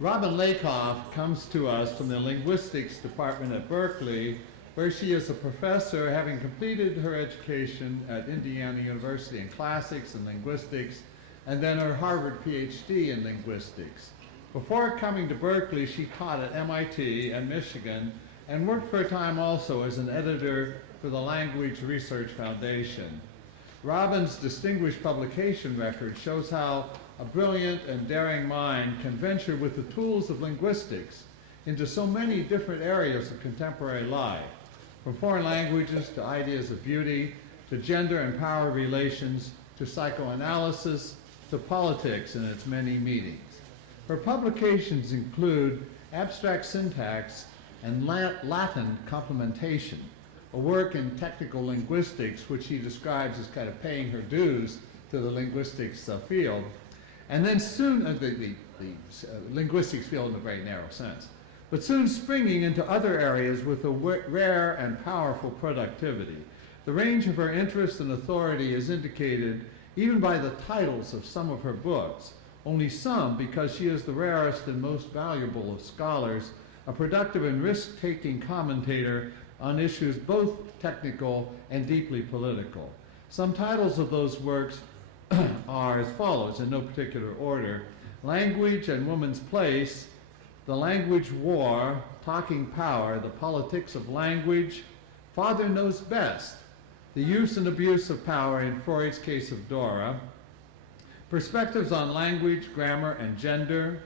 Robin Lakoff comes to us from the linguistics department at Berkeley, where she is a professor, having completed her education at Indiana University in classics and linguistics, and then her Harvard PhD in linguistics. Before coming to Berkeley, she taught at MIT and Michigan, and worked for a time also as an editor for the Language Research Foundation. Robin's distinguished publication record shows how a brilliant and daring mind can venture with the tools of linguistics into so many different areas of contemporary life, from foreign languages to ideas of beauty, to gender and power relations, to psychoanalysis, to politics in its many meanings. Her publications include Abstract Syntax and Latin Complementation, a work in technical linguistics which she describes as kind of paying her dues to the linguistics field, and then soon, the linguistics field in a very narrow sense, but soon springing into other areas with a rare and powerful productivity. The range of her interest and authority is indicated even by the titles of some of her books, only some because she is the rarest and most valuable of scholars, a productive and risk-taking commentator on issues both technical and deeply political. Some titles of those works are as follows, in no particular order: Language and Woman's Place, The Language War, Talking Power, The Politics of Language, Father Knows Best, The Use and Abuse of Power in Freud's Case of Dora, Perspectives on Language, Grammar, and Gender,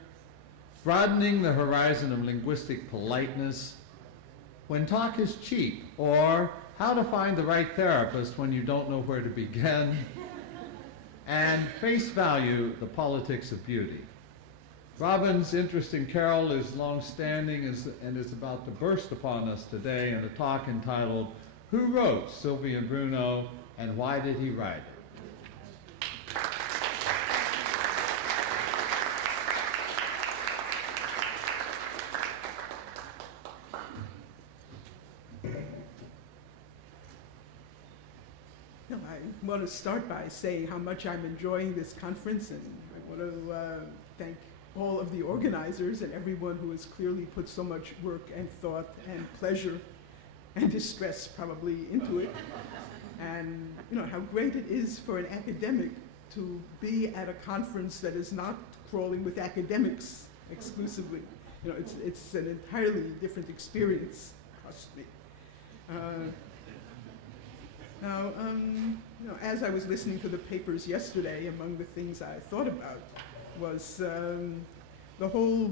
Broadening the Horizon of Linguistic Politeness, When Talk is Cheap, or How to Find the Right Therapist When You Don't Know Where to Begin, and Face Value, The Politics of Beauty. Robin's interest in Carol is long-standing and is about to burst upon us today in a talk entitled, Who Wrote Sylvie and Bruno, and Why Did He Write It? I want to start by saying how much I'm enjoying this conference, and I want to thank all of the organizers and everyone who has clearly put so much work and thought and pleasure and distress probably into it. And how great it is for an academic to be at a conference that is not crawling with academics exclusively. It's an entirely different experience, trust me. Now, as I was listening to the papers yesterday, among the things I thought about was the whole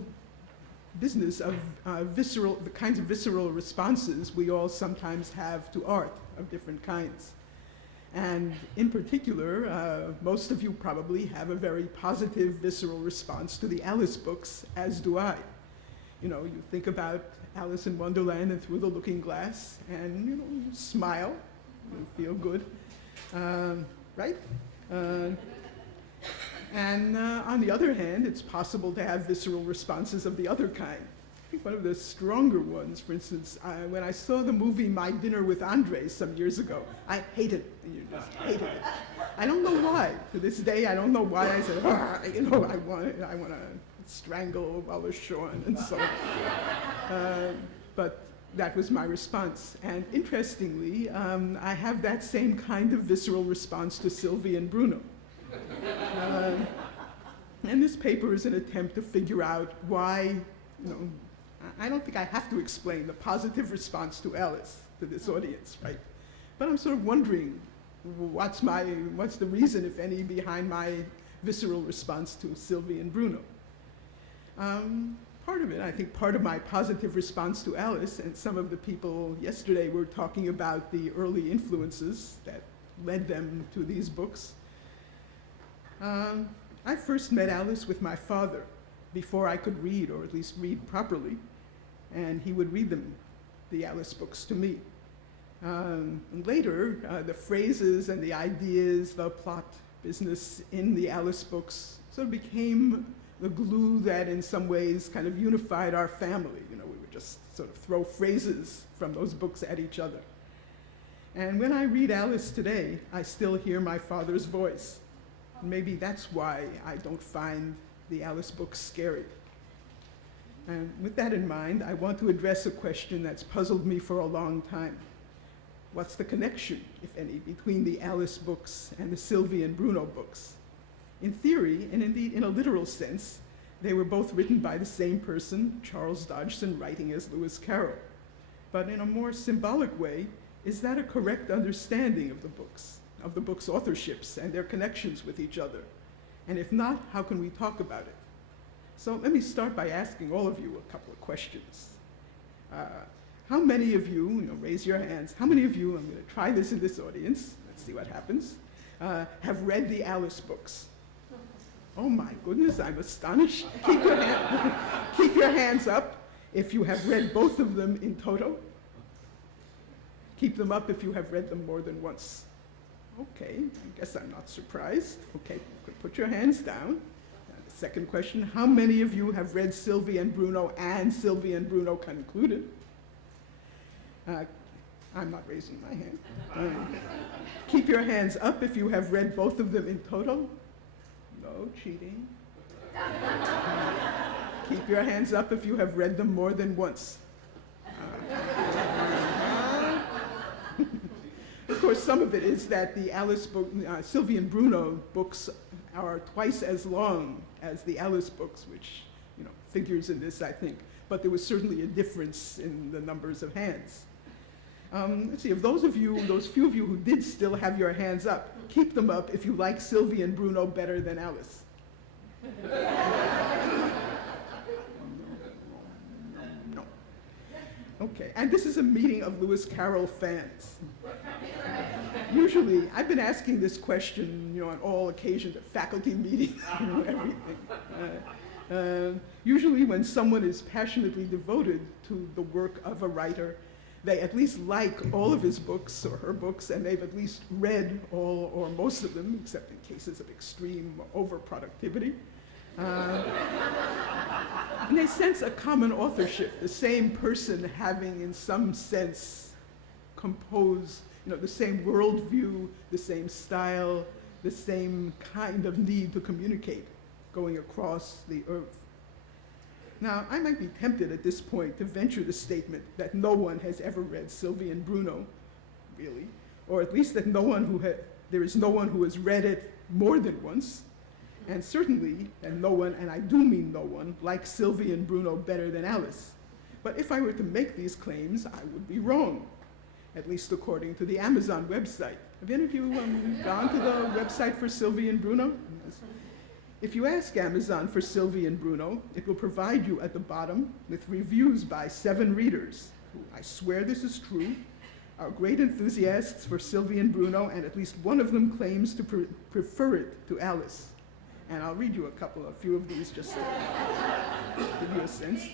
business of the kinds of visceral responses we all sometimes have to art of different kinds. And in particular, most of you probably have a very positive visceral response to the Alice books, as do I. You think about Alice in Wonderland and Through the Looking Glass, and you smile. You feel good, right? And on the other hand, it's possible to have visceral responses of the other kind. I think one of the stronger ones, for instance, when I saw the movie My Dinner with Andres some years ago, I hated it. You just hated it. I don't know why. To this day, I don't know why I said, I want to strangle Wallace Shawn and so on. But that was my response. And interestingly, I have that same kind of visceral response to Sylvie and Bruno. And this paper is an attempt to figure out why, I don't think I have to explain the positive response to Alice to this audience, right? But I'm sort of wondering, what's the reason, if any, behind my visceral response to Sylvie and Bruno? Part of it, I think part of my positive response to Alice, and some of the people yesterday were talking about the early influences that led them to these books. I first met Alice with my father before I could read, or at least read properly, and he would read them, the Alice books, to me. And later, the phrases and the ideas, the plot business in the Alice books sort of became the glue that in some ways kind of unified our family. We would just sort of throw phrases from those books at each other. And when I read Alice today, I still hear my father's voice. Maybe that's why I don't find the Alice books scary. And with that in mind, I want to address a question that's puzzled me for a long time. What's the connection, if any, between the Alice books and the Sylvie and Bruno books? In theory, and indeed in a literal sense, they were both written by the same person, Charles Dodgson, writing as Lewis Carroll. But in a more symbolic way, is that a correct understanding of the books' authorships and their connections with each other? And if not, how can we talk about it? So let me start by asking all of you a couple of questions. How many of you, raise your hands, how many of you, I'm going to try this in this audience, let's see what happens, have read the Alice books? Oh my goodness, I'm astonished. Keep your hands up if you have read both of them in total. Keep them up if you have read them more than once. Okay, I guess I'm not surprised. Okay, put your hands down. The second question, how many of you have read Sylvie and Bruno and Sylvie and Bruno Concluded? I'm not raising my hand. Keep your hands up if you have read both of them in total. No cheating. Keep your hands up if you have read them more than once. Of course, some of it is that the Alice book, Sylvie and Bruno books are twice as long as the Alice books, which figures in this, I think. But there was certainly a difference in the numbers of hands. Let's see, of those few of you who did still have your hands up, keep them up if you like Sylvie and Bruno better than Alice. No. Okay, and this is a meeting of Lewis Carroll fans. Usually, I've been asking this question, on all occasions at faculty meetings, everything. Usually when someone is passionately devoted to the work of a writer, they at least like all of his books or her books, and they've at least read all or most of them, except in cases of extreme overproductivity. And they sense a common authorship, the same person having, in some sense, composed, the same worldview, the same style, the same kind of need to communicate going across the earth. Now, I might be tempted at this point to venture the statement that no one has ever read Sylvie and Bruno, really, or at least that there is no one who has read it more than once, and certainly that no one, and I do mean no one, likes Sylvie and Bruno better than Alice. But if I were to make these claims, I would be wrong, at least according to the Amazon website. Have any of you gone to the website for Sylvie and Bruno? Yes. If you ask Amazon for Sylvie and Bruno, it will provide you at the bottom with reviews by 7 readers, who, I swear this is true, are great enthusiasts for Sylvie and Bruno, and at least one of them claims to prefer it to Alice. And I'll read you a few of these just to give you a sense.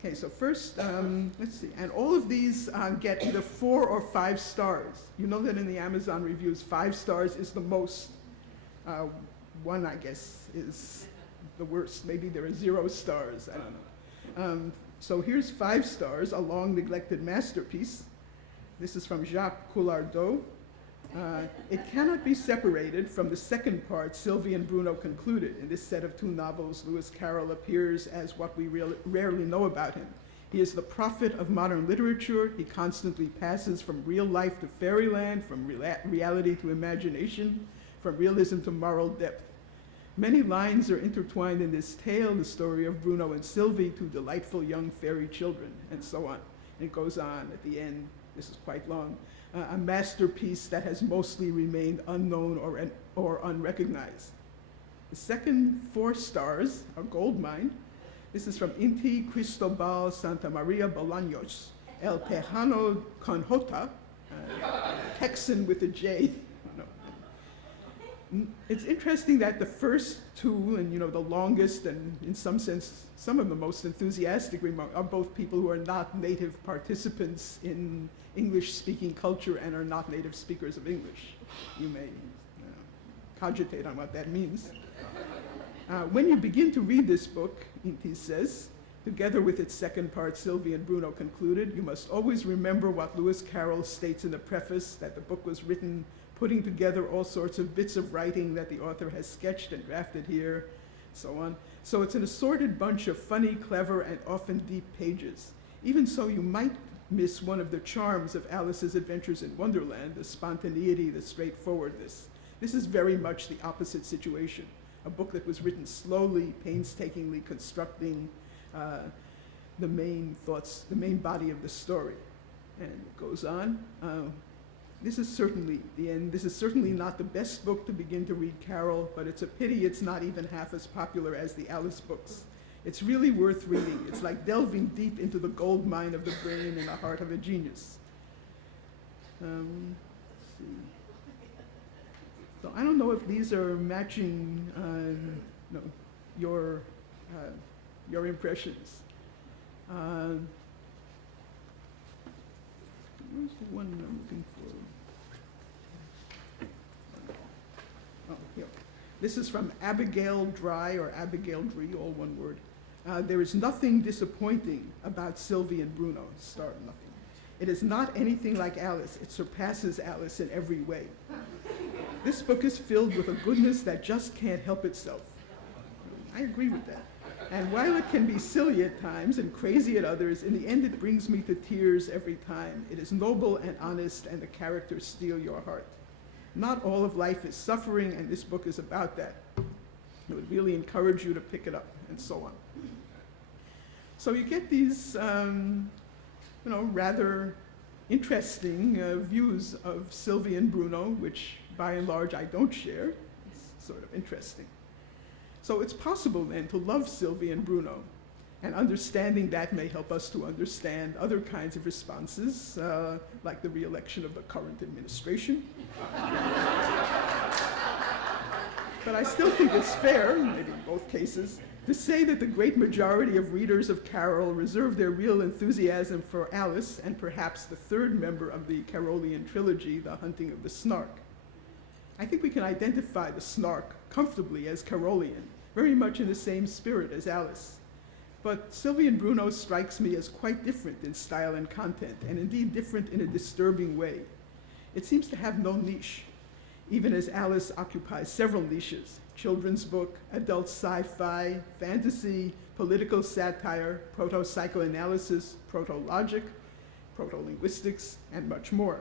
Okay, so first, let's see, and all of these get either 4 or 5 stars. You know that in the Amazon reviews, 5 stars is the most. 1, I guess, is the worst. Maybe there are 0 stars, I don't know. So here's 5 stars, a long-neglected masterpiece. This is from Jacques Coulardeau. It cannot be separated from the second part, Sylvie and Bruno Concluded. In this set of 2 novels, Lewis Carroll appears as what we rarely know about him. He is the prophet of modern literature. He constantly passes from real life to fairyland, from reality to imagination, from realism to moral depth. Many lines are intertwined in this tale, the story of Bruno and Sylvie, 2 delightful young fairy children, and so on. And it goes on at the end, this is quite long, a masterpiece that has mostly remained unknown or unrecognized. The second 4 stars are gold mine. This is from Inti Cristobal Santa Maria Bolaños, El Tejano Conjota, Texan with a J. It's interesting that the first 2, and the longest, and in some sense, some of the most enthusiastic remarks, are both people who are not native participants in English-speaking culture and are not native speakers of English. You may cogitate on what that means. When you begin to read this book, Inti says, together with its second part, Sylvie and Bruno Concluded, you must always remember what Lewis Carroll states in the preface, that the book was written putting together all sorts of bits of writing that the author has sketched and drafted here, so on. So it's an assorted bunch of funny, clever, and often deep pages. Even so, you might miss one of the charms of Alice's Adventures in Wonderland, the spontaneity, the straightforwardness. This is very much the opposite situation, a book that was written slowly, painstakingly constructing the main thoughts, the main body of the story. And it goes on. This is certainly the end. This is certainly not the best book to begin to read Carol, but it's a pity it's not even half as popular as the Alice books. It's really worth reading. It's like delving deep into the gold mine of the brain and the heart of a genius. Let's see. So I don't know if these are matching no, your impressions. Where's the one I'm looking for? Oh, here. This is from Abigail Dry, or Abigail Dree, all one word. There is nothing disappointing about Sylvie and Bruno, start nothing. It is not anything like Alice. It surpasses Alice in every way. This book is filled with a goodness that just can't help itself. I agree with that. And while it can be silly at times and crazy at others, in the end it brings me to tears every time. It is noble and honest, and the characters steal your heart. Not all of life is suffering, and this book is about that. It would really encourage you to pick it up, and so on. So you get these, rather interesting views of Sylvie and Bruno, which by and large I don't share. It's sort of interesting. So it's possible then to love Sylvie and Bruno, and understanding that may help us to understand other kinds of responses, like the re-election of the current administration. But I still think it's fair, maybe in both cases, to say that the great majority of readers of Carol reserve their real enthusiasm for Alice and perhaps the third member of the Carolian trilogy, The Hunting of the Snark. I think we can identify the Snark comfortably as Carolian, very much in the same spirit as Alice. But Sylvie and Bruno strikes me as quite different in style and content, and indeed different in a disturbing way. It seems to have no niche, even as Alice occupies several niches: children's book, adult sci-fi, fantasy, political satire, proto-psychoanalysis, proto-logic, proto-linguistics, and much more.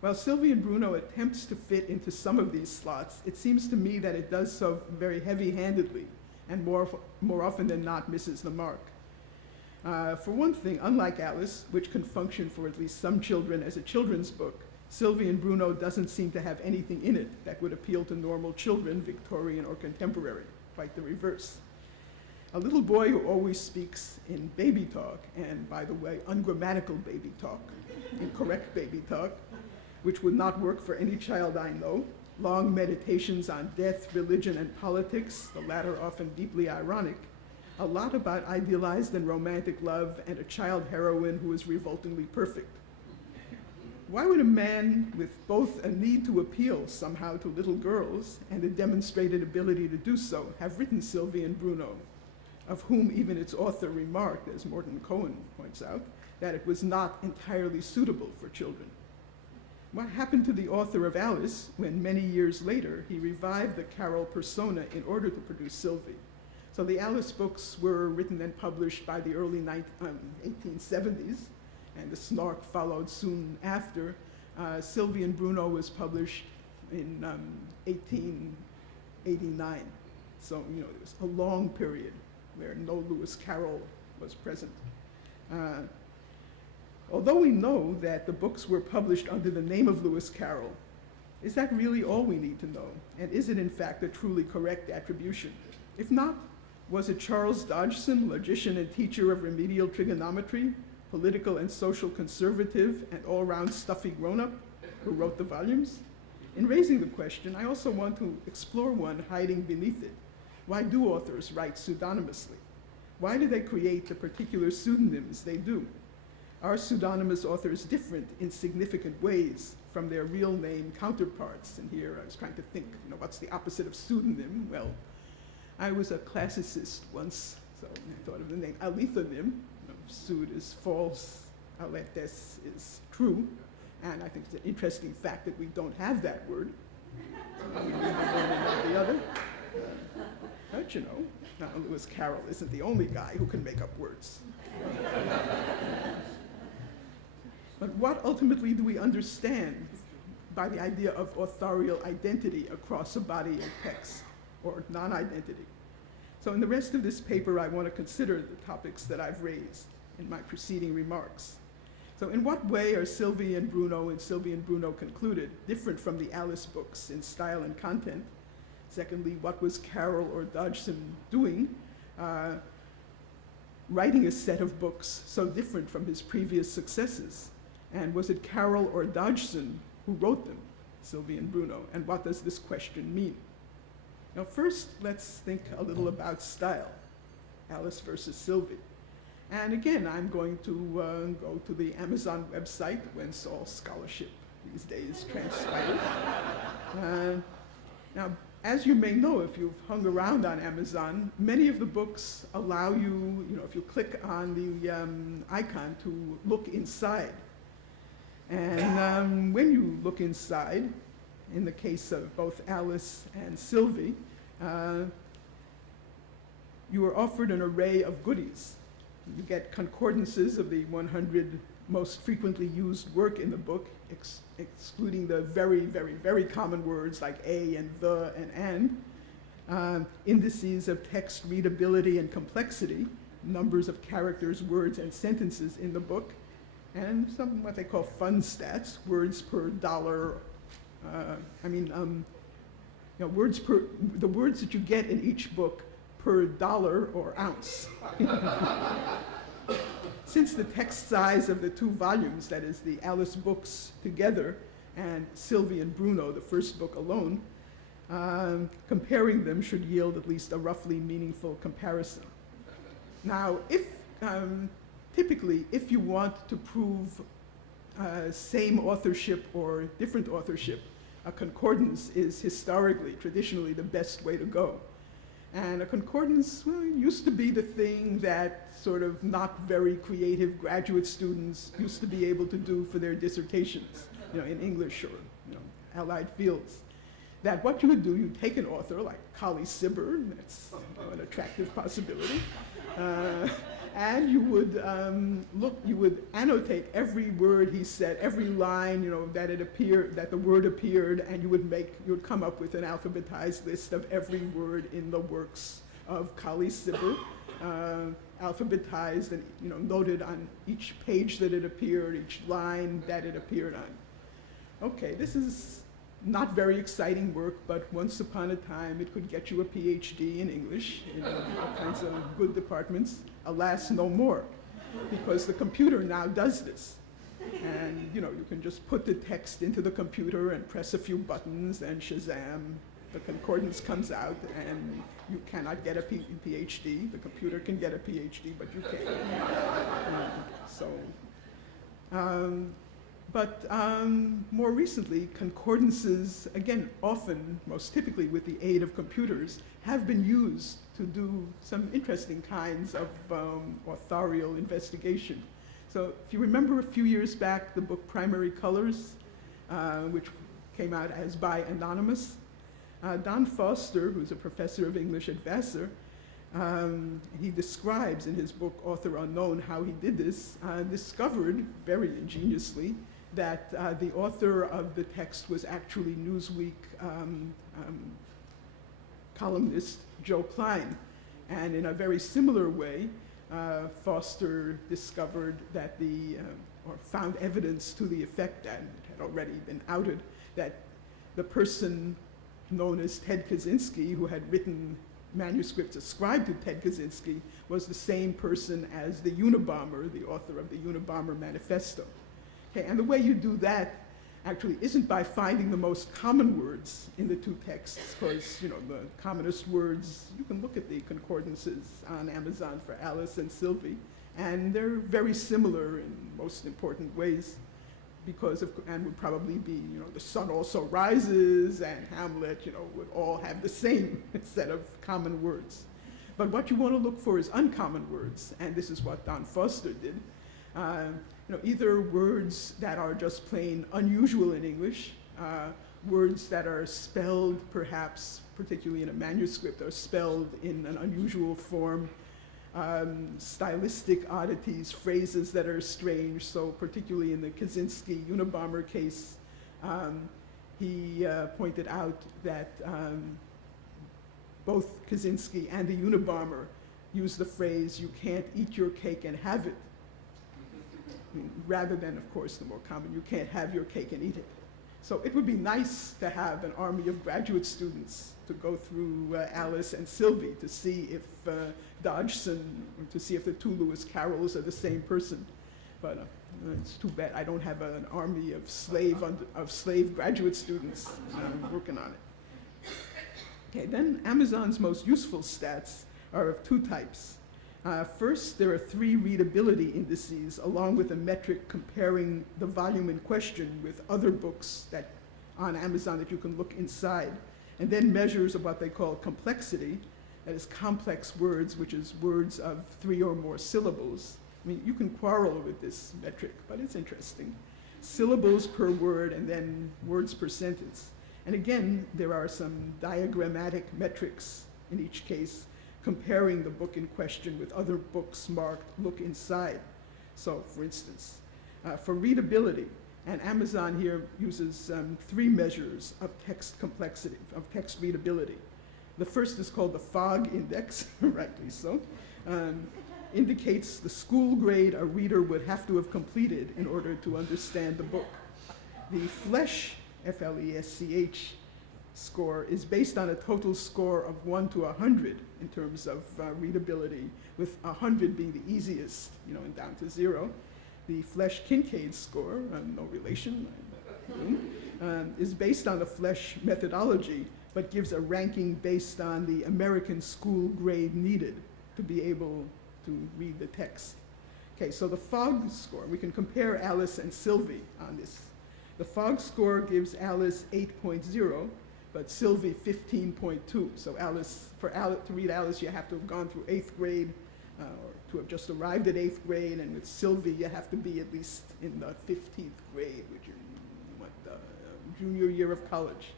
While Sylvie and Bruno attempts to fit into some of these slots, it seems to me that it does so very heavy-handedly, and more often than not misses the mark. For one thing, unlike Alice, which can function for at least some children as a children's book, Sylvie and Bruno doesn't seem to have anything in it that would appeal to normal children, Victorian or contemporary, quite the reverse. A little boy who always speaks in baby talk, and by the way, ungrammatical baby talk, incorrect baby talk, which would not work for any child I know, long meditations on death, religion, and politics, the latter often deeply ironic, a lot about idealized and romantic love, and a child heroine who is revoltingly perfect. Why would a man with both a need to appeal somehow to little girls and a demonstrated ability to do so have written Sylvie and Bruno, of whom even its author remarked, as Morton Cohen points out, that it was not entirely suitable for children? What happened to the author of Alice when many years later he revived the Carol persona in order to produce Sylvie? So the Alice books were written and published by the early 1870s, and the Snark followed soon after. Sylvie and Bruno was published in 1889. So, there was a long period where no Lewis Carroll was present. Although we know that the books were published under the name of Lewis Carroll, is that really all we need to know? And is it in fact a truly correct attribution? If not, was it Charles Dodgson, logician and teacher of remedial trigonometry, political and social conservative, and all-round stuffy grown-up, who wrote the volumes? In raising the question, I also want to explore one hiding beneath it. Why do authors write pseudonymously? Why do they create the particular pseudonyms they do? Are pseudonymous authors different in significant ways from their real name counterparts? And here I was trying to think, what's the opposite of pseudonym? Well, I was a classicist once, so I thought of the name alethenym. Pseud is false, aletheis is true, and I think it's an interesting fact that we don't have that word. We have one and not the other. But you know, now Lewis Carroll isn't the only guy who can make up words. But what ultimately do we understand by the idea of authorial identity across a body of text, or non-identity? So in the rest of this paper, I want to consider the topics that I've raised in my preceding remarks. So in what way are Sylvie and Bruno Concluded different from the Alice books in style and content? Secondly, what was Carroll or Dodgson doing, writing a set of books so different from his previous successes? And was it Carroll or Dodgson who wrote them, Sylvie and Bruno? And what does this question mean? Now first, let's think a little about style, Alice versus Sylvie. And again, I'm going to go to the Amazon website, whence all scholarship these days transpires. Now, as you may know, if you've hung around on Amazon, many of the books allow you, if you click on the icon, to look inside. And when you look inside, in the case of both Alice and Sylvie, you are offered an array of goodies. You get concordances of the 100 most frequently used work in the book, excluding the very, very, very common words like a and the and, indices of text readability and complexity, numbers of characters, words, and sentences in the book, and some what they call fun stats, words per dollar. Words per, the words that you get in each book per dollar or ounce. Since the text size of the two volumes, that is the Alice books together and Sylvie and Bruno, the first book alone, comparing them should yield at least a roughly meaningful comparison. Now, typically, if you want to prove same authorship or different authorship, a concordance is historically, traditionally, the best way to go. And a concordance, well, used to be the thing that sort of not very creative graduate students used to be able to do for their dissertations, in English or allied fields. That what you would do, you'd take an author like Colley Cibber, that's an attractive possibility, and you would you would annotate every word he said, every line, that it appeared, that the word appeared, and you would come up with an alphabetized list of every word in the works of Colley Cibber, alphabetized and noted on each page that it appeared, each line that it appeared on. Okay, this is not very exciting work, but once upon a time it could get you a PhD in English in all kinds of good departments. Alas, no more, because the computer now does this. And you can just put the text into the computer and press a few buttons and shazam, the concordance comes out, and you cannot get a PhD. The computer can get a PhD, but you can't. More recently, concordances, again, often, most typically with the aid of computers, have been used to do some interesting kinds of authorial investigation. So if you remember a few years back, the book Primary Colors, which came out as by Anonymous, Don Foster, who's a professor of English at Vassar, he describes in his book Author Unknown how he did this, discovered very ingeniously that the author of the text was actually Newsweek columnist Joe Klein. And in a very similar way, Foster discovered that or found evidence to the effect that it had already been outed, that the person known as Ted Kaczynski, who had written manuscripts ascribed to Ted Kaczynski, was the same person as the Unabomber, the author of the Unabomber Manifesto. Okay, and the way you do that actually isn't by finding the most common words in the two texts, because the commonest words, you can look at the concordances on Amazon for Alice and Sylvie, and they're very similar in most important ways, and would probably be, The Sun Also Rises and Hamlet, would all have the same set of common words. But what you want to look for is uncommon words, and this is what Don Foster did. Either words that are just plain unusual in English, words that are spelled, perhaps, particularly in a manuscript, are spelled in an unusual form, stylistic oddities, phrases that are strange. So particularly in the Kaczynski Unabomber case, he pointed out that both Kaczynski and the Unabomber use the phrase, "you can't eat your cake and have it," rather than, of course, the more common, "you can't have your cake and eat it." So it would be nice to have an army of graduate students to go through Alice and Sylvie to see if Dodgson, to see if the two Lewis Carrolls are the same person. But it's too bad I don't have an army of slave graduate students working on it. Okay, then Amazon's most useful stats are of two types. First, there are 3 readability indices, along with a metric comparing the volume in question with other books that on Amazon that you can look inside, and then measures of what they call complexity, that is complex words, which is words of 3 or more syllables. I mean, you can quarrel with this metric, but it's interesting. Syllables per word and then words per sentence. And again, there are some diagrammatic metrics in each case, comparing the book in question with other books marked "look inside." So, for instance, for readability, and Amazon here uses 3 measures of text complexity, of text readability. The first is called the FOG index, rightly so, indicates the school grade a reader would have to have completed in order to understand the book. The FLESH, F-L-E-S-C-H, score is based on a total score of 1 to 100 in terms of readability, with 100 being the easiest, and down to 0. The Flesch-Kincaid score, no relation, is based on the Flesch methodology, but gives a ranking based on the American school grade needed to be able to read the text. Okay, so the FOG score, we can compare Alice and Sylvie on this. The FOG score gives Alice 8.0, but Sylvie 15.2. So to read Alice, you have to have gone through 8th grade, or to have just arrived at 8th grade, and with Sylvie, you have to be at least in the 15th grade, which is junior year of college.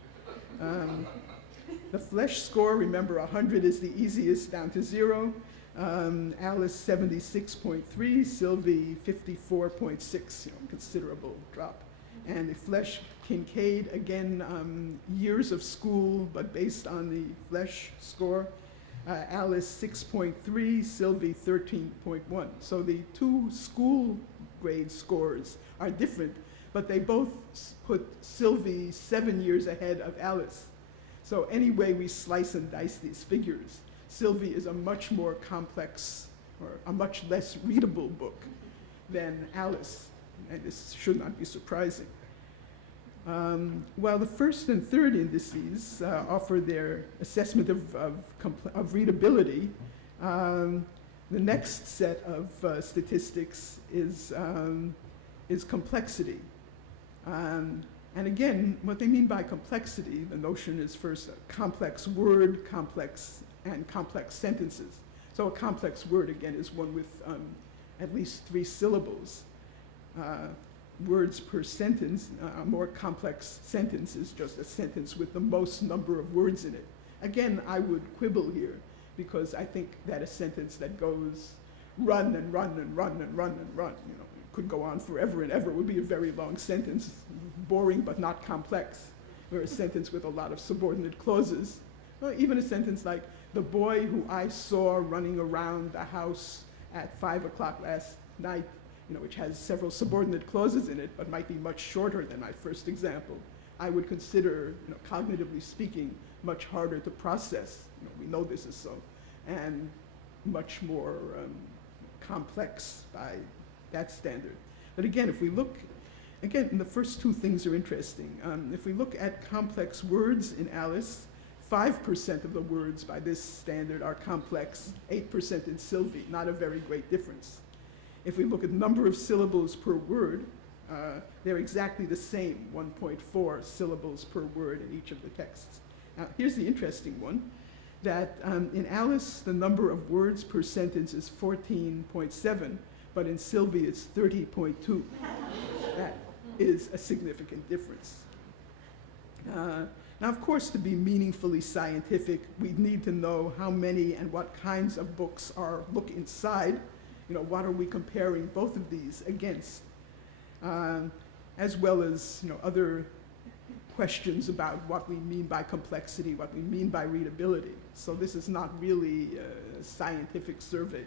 The Flesch score, remember 100 is the easiest down to 0. Alice 76.3, Sylvie 54.6, considerable drop. And the Flesch-Kincaid, again, years of school, but based on the Flesch score, Alice 6.3, Sylvie 13.1. So the 2 school grade scores are different, but they both put Sylvie 7 years ahead of Alice. So any way we slice and dice these figures, Sylvie is a much more complex, or a much less readable book than Alice, and this should not be surprising. While the first and third indices offer their assessment of readability, the next set of statistics is complexity. And again, what they mean by complexity, the notion is first a complex word, complex sentences. So a complex word, again, is one with at least 3 syllables. Words per sentence, a more complex sentence is just a sentence with the most number of words in it. Again, I would quibble here, because I think that a sentence that goes run and run and run and run and run, could go on forever and ever, would be a very long sentence, boring but not complex. Or a sentence with a lot of subordinate clauses, or even a sentence like, "The boy who I saw running around the house at 5 o'clock last night," which has several subordinate clauses in it, but might be much shorter than my first example, I would consider, cognitively speaking, much harder to process. We know this is so, and much more complex by that standard. But again, if we look, the first 2 things are interesting. If we look at complex words in Alice, 5% of the words by this standard are complex, 8% in Sylvie, not a very great difference. If we look at number of syllables per word, they're exactly the same, 1.4 syllables per word in each of the texts. Now, here's the interesting one, that in Alice, the number of words per sentence is 14.7, but in Sylvie, it's 30.2. That is a significant difference. Now, of course, to be meaningfully scientific, we need to know how many and what kinds of books are look inside. You know, what are we comparing both of these against? As well as, you know, other questions about what we mean by complexity, what we mean by readability. So this is not really a scientific survey.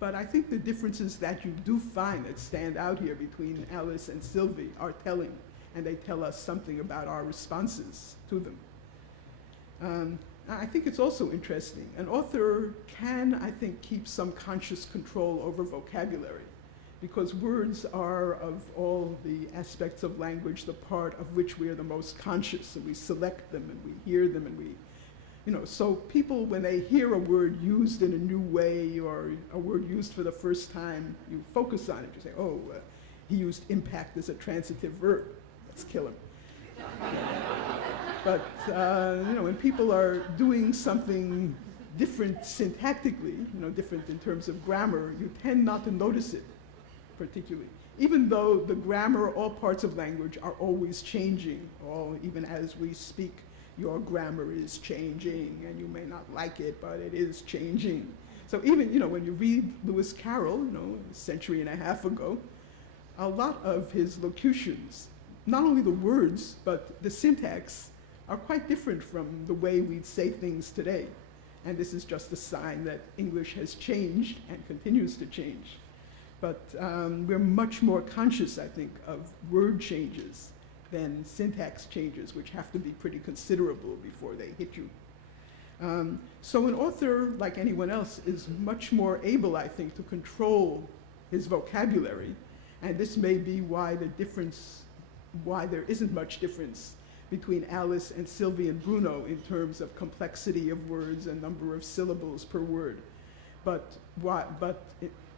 But I think the differences that you do find that stand out here between Alice and Sylvie are telling, and they tell us something about our responses to them. I think it's also interesting. An author can, I think, keep some conscious control over vocabulary, because words are, of all the aspects of language, the part of which we are the most conscious, and we select them, and we hear them, and we, you know, so people, when they hear a word used in a new way, or a word used for the first time, you focus on it. You say, oh, he used impact as a transitive verb. Let's kill him. But, you know, when people are doing something different syntactically, you know, different in terms of grammar, you tend not to notice it particularly. Even though the grammar, all parts of language are always changing, even as we speak, your grammar is changing, and you may not like it, but it is changing. So even, you know, when you read Lewis Carroll, you know, a century and a half ago, a lot of his locutions, not only the words, but the syntax, are quite different from the way we'd say things today. And this is just a sign that English has changed and continues to change. But we're much more conscious, I think, of word changes than syntax changes, which have to be pretty considerable before they hit you. So an author, like anyone else, is much more able, I think, to control his vocabulary. And this may be why why there isn't much difference between Alice and Sylvie and Bruno in terms of complexity of words and number of syllables per word. But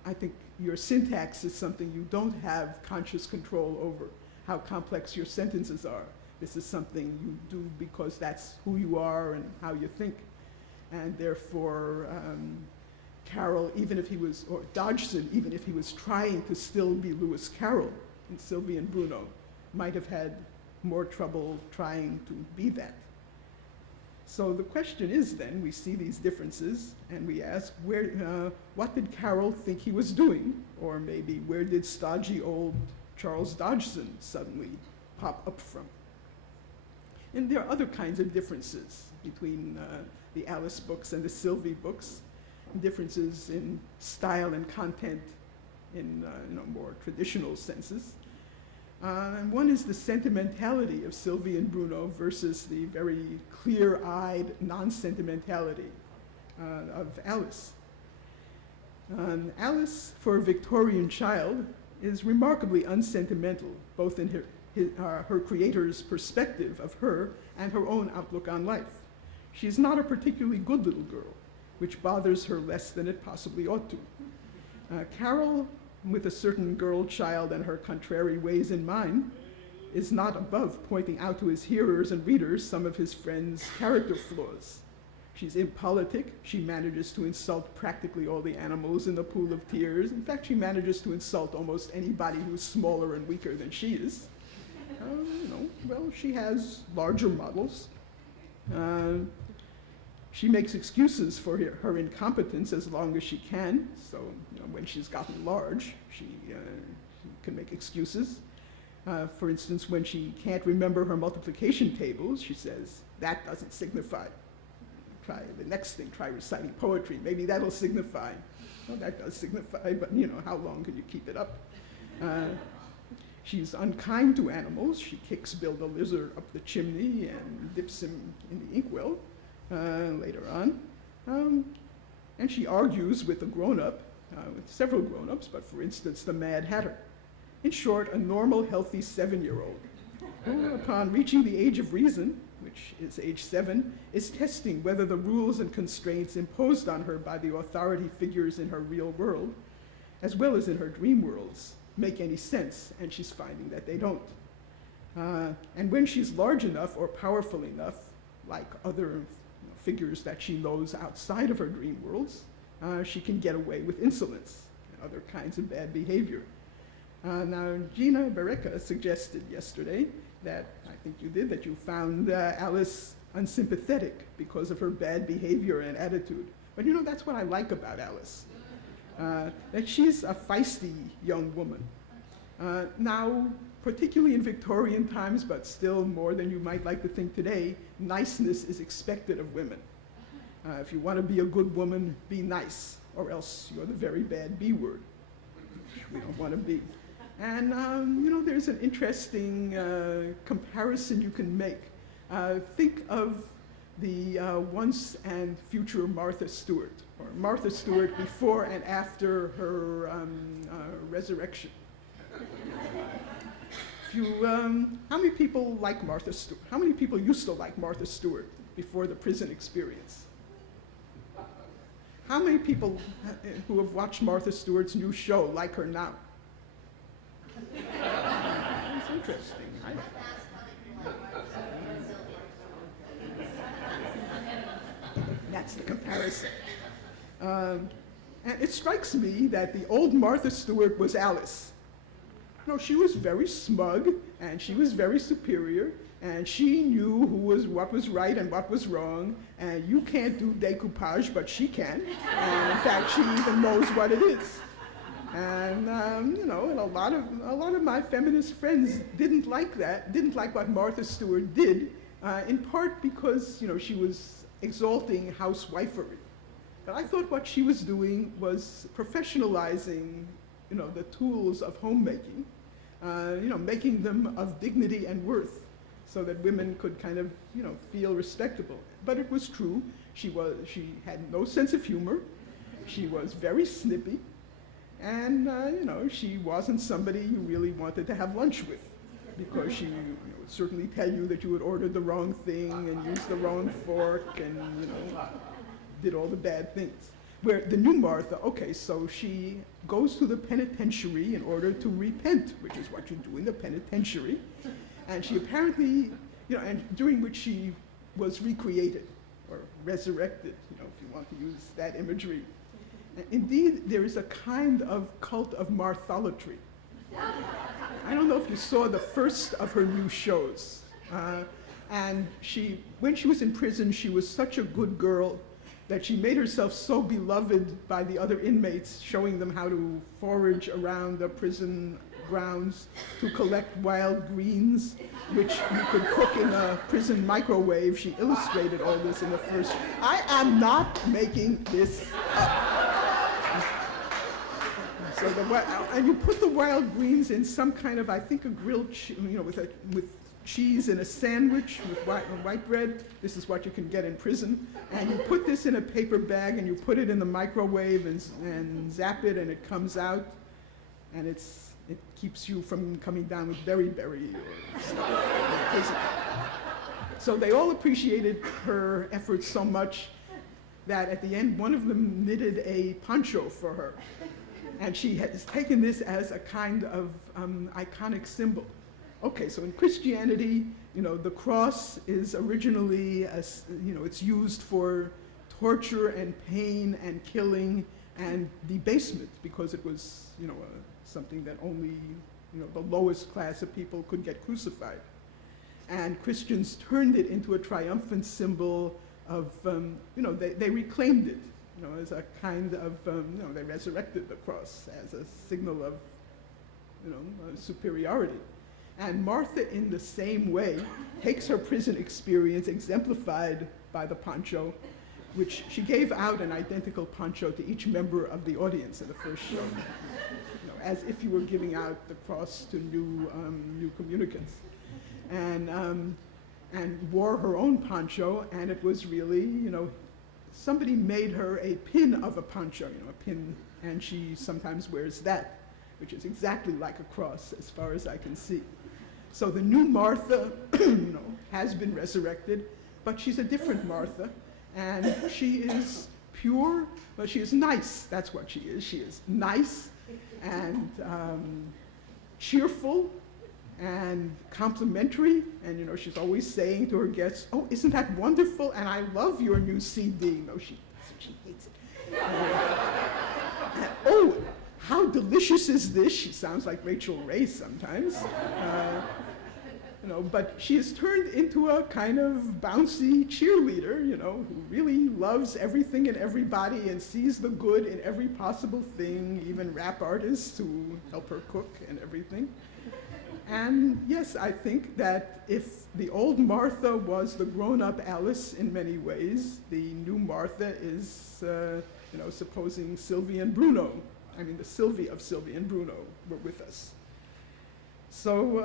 I think your syntax is something you don't have conscious control over, how complex your sentences are. This is something you do because that's who you are and how you think. And therefore, Carroll, even if he was, or Dodgson, even if he was trying to still be Lewis Carroll in Sylvie and Bruno, might have had more trouble trying to be that. So the question is then, we see these differences and we ask, what did Carroll think he was doing? Or maybe where did stodgy old Charles Dodgson suddenly pop up from? And there are other kinds of differences between the Alice books and the Sylvie books, differences in style and content in more traditional senses. And one is the sentimentality of Sylvie and Bruno versus the very clear-eyed non-sentimentality of Alice. Alice, for a Victorian child, is remarkably unsentimental, both in her creator's perspective of her and her own outlook on life. She's not a particularly good little girl, which bothers her less than it possibly ought to. Carroll, with a certain girl child and her contrary ways in mind, is not above pointing out to his hearers and readers some of his friends' character flaws. She's impolitic. She manages to insult practically all the animals in the pool of tears. In fact, she manages to insult almost anybody who's smaller and weaker than she is. Well, she has larger models. She makes excuses for her incompetence as long as she can. So when she's gotten large, she can make excuses. For instance, when she can't remember her multiplication tables, she says, that doesn't signify. Try the next thing, try reciting poetry. Maybe that'll signify. Well, that does signify, but how long can you keep it up? She's unkind to animals. She kicks Bill the lizard up the chimney and dips him in the inkwell. Later on. And she argues with a grown-up, with several grown-ups, but for instance, the Mad Hatter. In short, a normal, healthy 7-year-old, who, upon reaching the age of reason, which is age 7, is testing whether the rules and constraints imposed on her by the authority figures in her real world, as well as in her dream worlds, make any sense, and she's finding that they don't. And when she's large enough or powerful enough, like other figures that she knows outside of her dream worlds, she can get away with insolence and other kinds of bad behavior. Now, Gina Barreca suggested yesterday that I think you did, that you found Alice unsympathetic because of her bad behavior and attitude. But you know, that's what I like about Alice, that she's a feisty young woman. Now, particularly in Victorian times, but still more than you might like to think today, niceness is expected of women. If you want to be a good woman, be nice, or else you're the very bad B word, which we don't want to be. And you know, there's an interesting comparison you can make. Think of the once and future Martha Stewart, or Martha Stewart before and after her resurrection. How many people like Martha Stewart? How many people used to like Martha Stewart before the prison experience? How many people who have watched Martha Stewart's new show like her now? It's interesting. That's the comparison. And it strikes me that the old Martha Stewart was Alice. No, she was very smug, and she was very superior, and she knew what was right and what was wrong, and you can't do decoupage, but she can. And in fact, she even knows what it is. And you know, and a lot of my feminist friends didn't like that, didn't like what Martha Stewart did, in part because, you know, she was exalting housewifery. But I thought what she was doing was professionalizing, you know, the tools of homemaking, you know, making them of dignity and worth, so that women could kind of, you know, feel respectable. But it was true. She had no sense of humor. She was very snippy. And, you know, she wasn't somebody you really wanted to have lunch with, because she would certainly tell you that you had ordered the wrong thing and used the wrong fork and, you know, did all the bad things. Where the new Martha, okay, so she goes to the penitentiary in order to repent, which is what you do in the penitentiary. And she apparently, you know, and during which she was recreated or resurrected, you know, if you want to use that imagery. Indeed, there is a kind of cult of Martholatry. I don't know if you saw the first of her new shows. And when she was in prison, she was such a good girl that she made herself so beloved by the other inmates, showing them how to forage around the prison grounds to collect wild greens, which you could cook in a prison microwave. She illustrated all this in the first. I am not making this up. So and you put the wild greens in some kind of, I think, a grilled, you know, with cheese in a sandwich with white bread. This is what you can get in prison. And you put this in a paper bag and you put it in the microwave and zap it, and it comes out, and it keeps you from coming down with beriberi or stuff in prison. So they all appreciated her efforts so much that at the end, one of them knitted a poncho for her. And she has taken this as a kind of iconic symbol. Okay, so in Christianity, you know, the cross is originally, you know, it's used for torture and pain and killing and debasement, because it was, you know, something that only, you know, the lowest class of people could get crucified. And Christians turned it into a triumphant symbol of, you know, they reclaimed it, you know, as a kind of, you know, they resurrected the cross as a signal of, you know, superiority. And Martha, in the same way, takes her prison experience, exemplified by the poncho, which she gave out an identical poncho to each member of the audience in the first show, you know, as if you were giving out the cross to new communicants. And wore her own poncho, and it was really, you know, somebody made her a pin of a poncho, you know, a pin, and she sometimes wears that, which is exactly like a cross as far as I can see. So the new Martha, you know, has been resurrected, but she's a different Martha, and she is pure, but she is nice. That's what she is. She is nice and cheerful and complimentary, and, you know, she's always saying to her guests, "Oh, isn't that wonderful? And I love your new CD." No, she doesn't. She hates it. Oh, how delicious is this? She sounds like Rachel Ray sometimes. but she is turned into a kind of bouncy cheerleader, who really loves everything and everybody and sees the good in every possible thing, even rap artists who help her cook and everything. And yes, I think that if the old Martha was the grown-up Alice in many ways, the new Martha is, supposing Sylvie and Bruno, the Sylvie of Sylvie and Bruno were with us. So,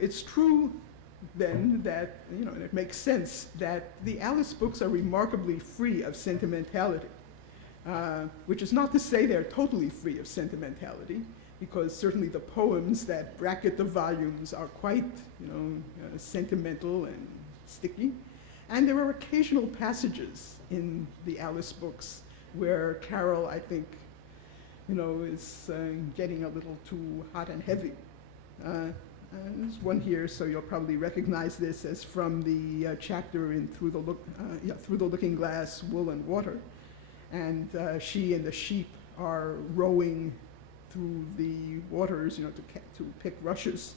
it's true then that, and it makes sense that the Alice books are remarkably free of sentimentality, which is not to say they're totally free of sentimentality, because certainly the poems that bracket the volumes are quite, sentimental and sticky. And there are occasional passages in the Alice books where Carol, I think, is getting a little too hot and heavy. There's one here, so you'll probably recognize this as from the chapter in Through the Looking Glass, Wool and Water. And she and the sheep are rowing through the waters, to pick rushes.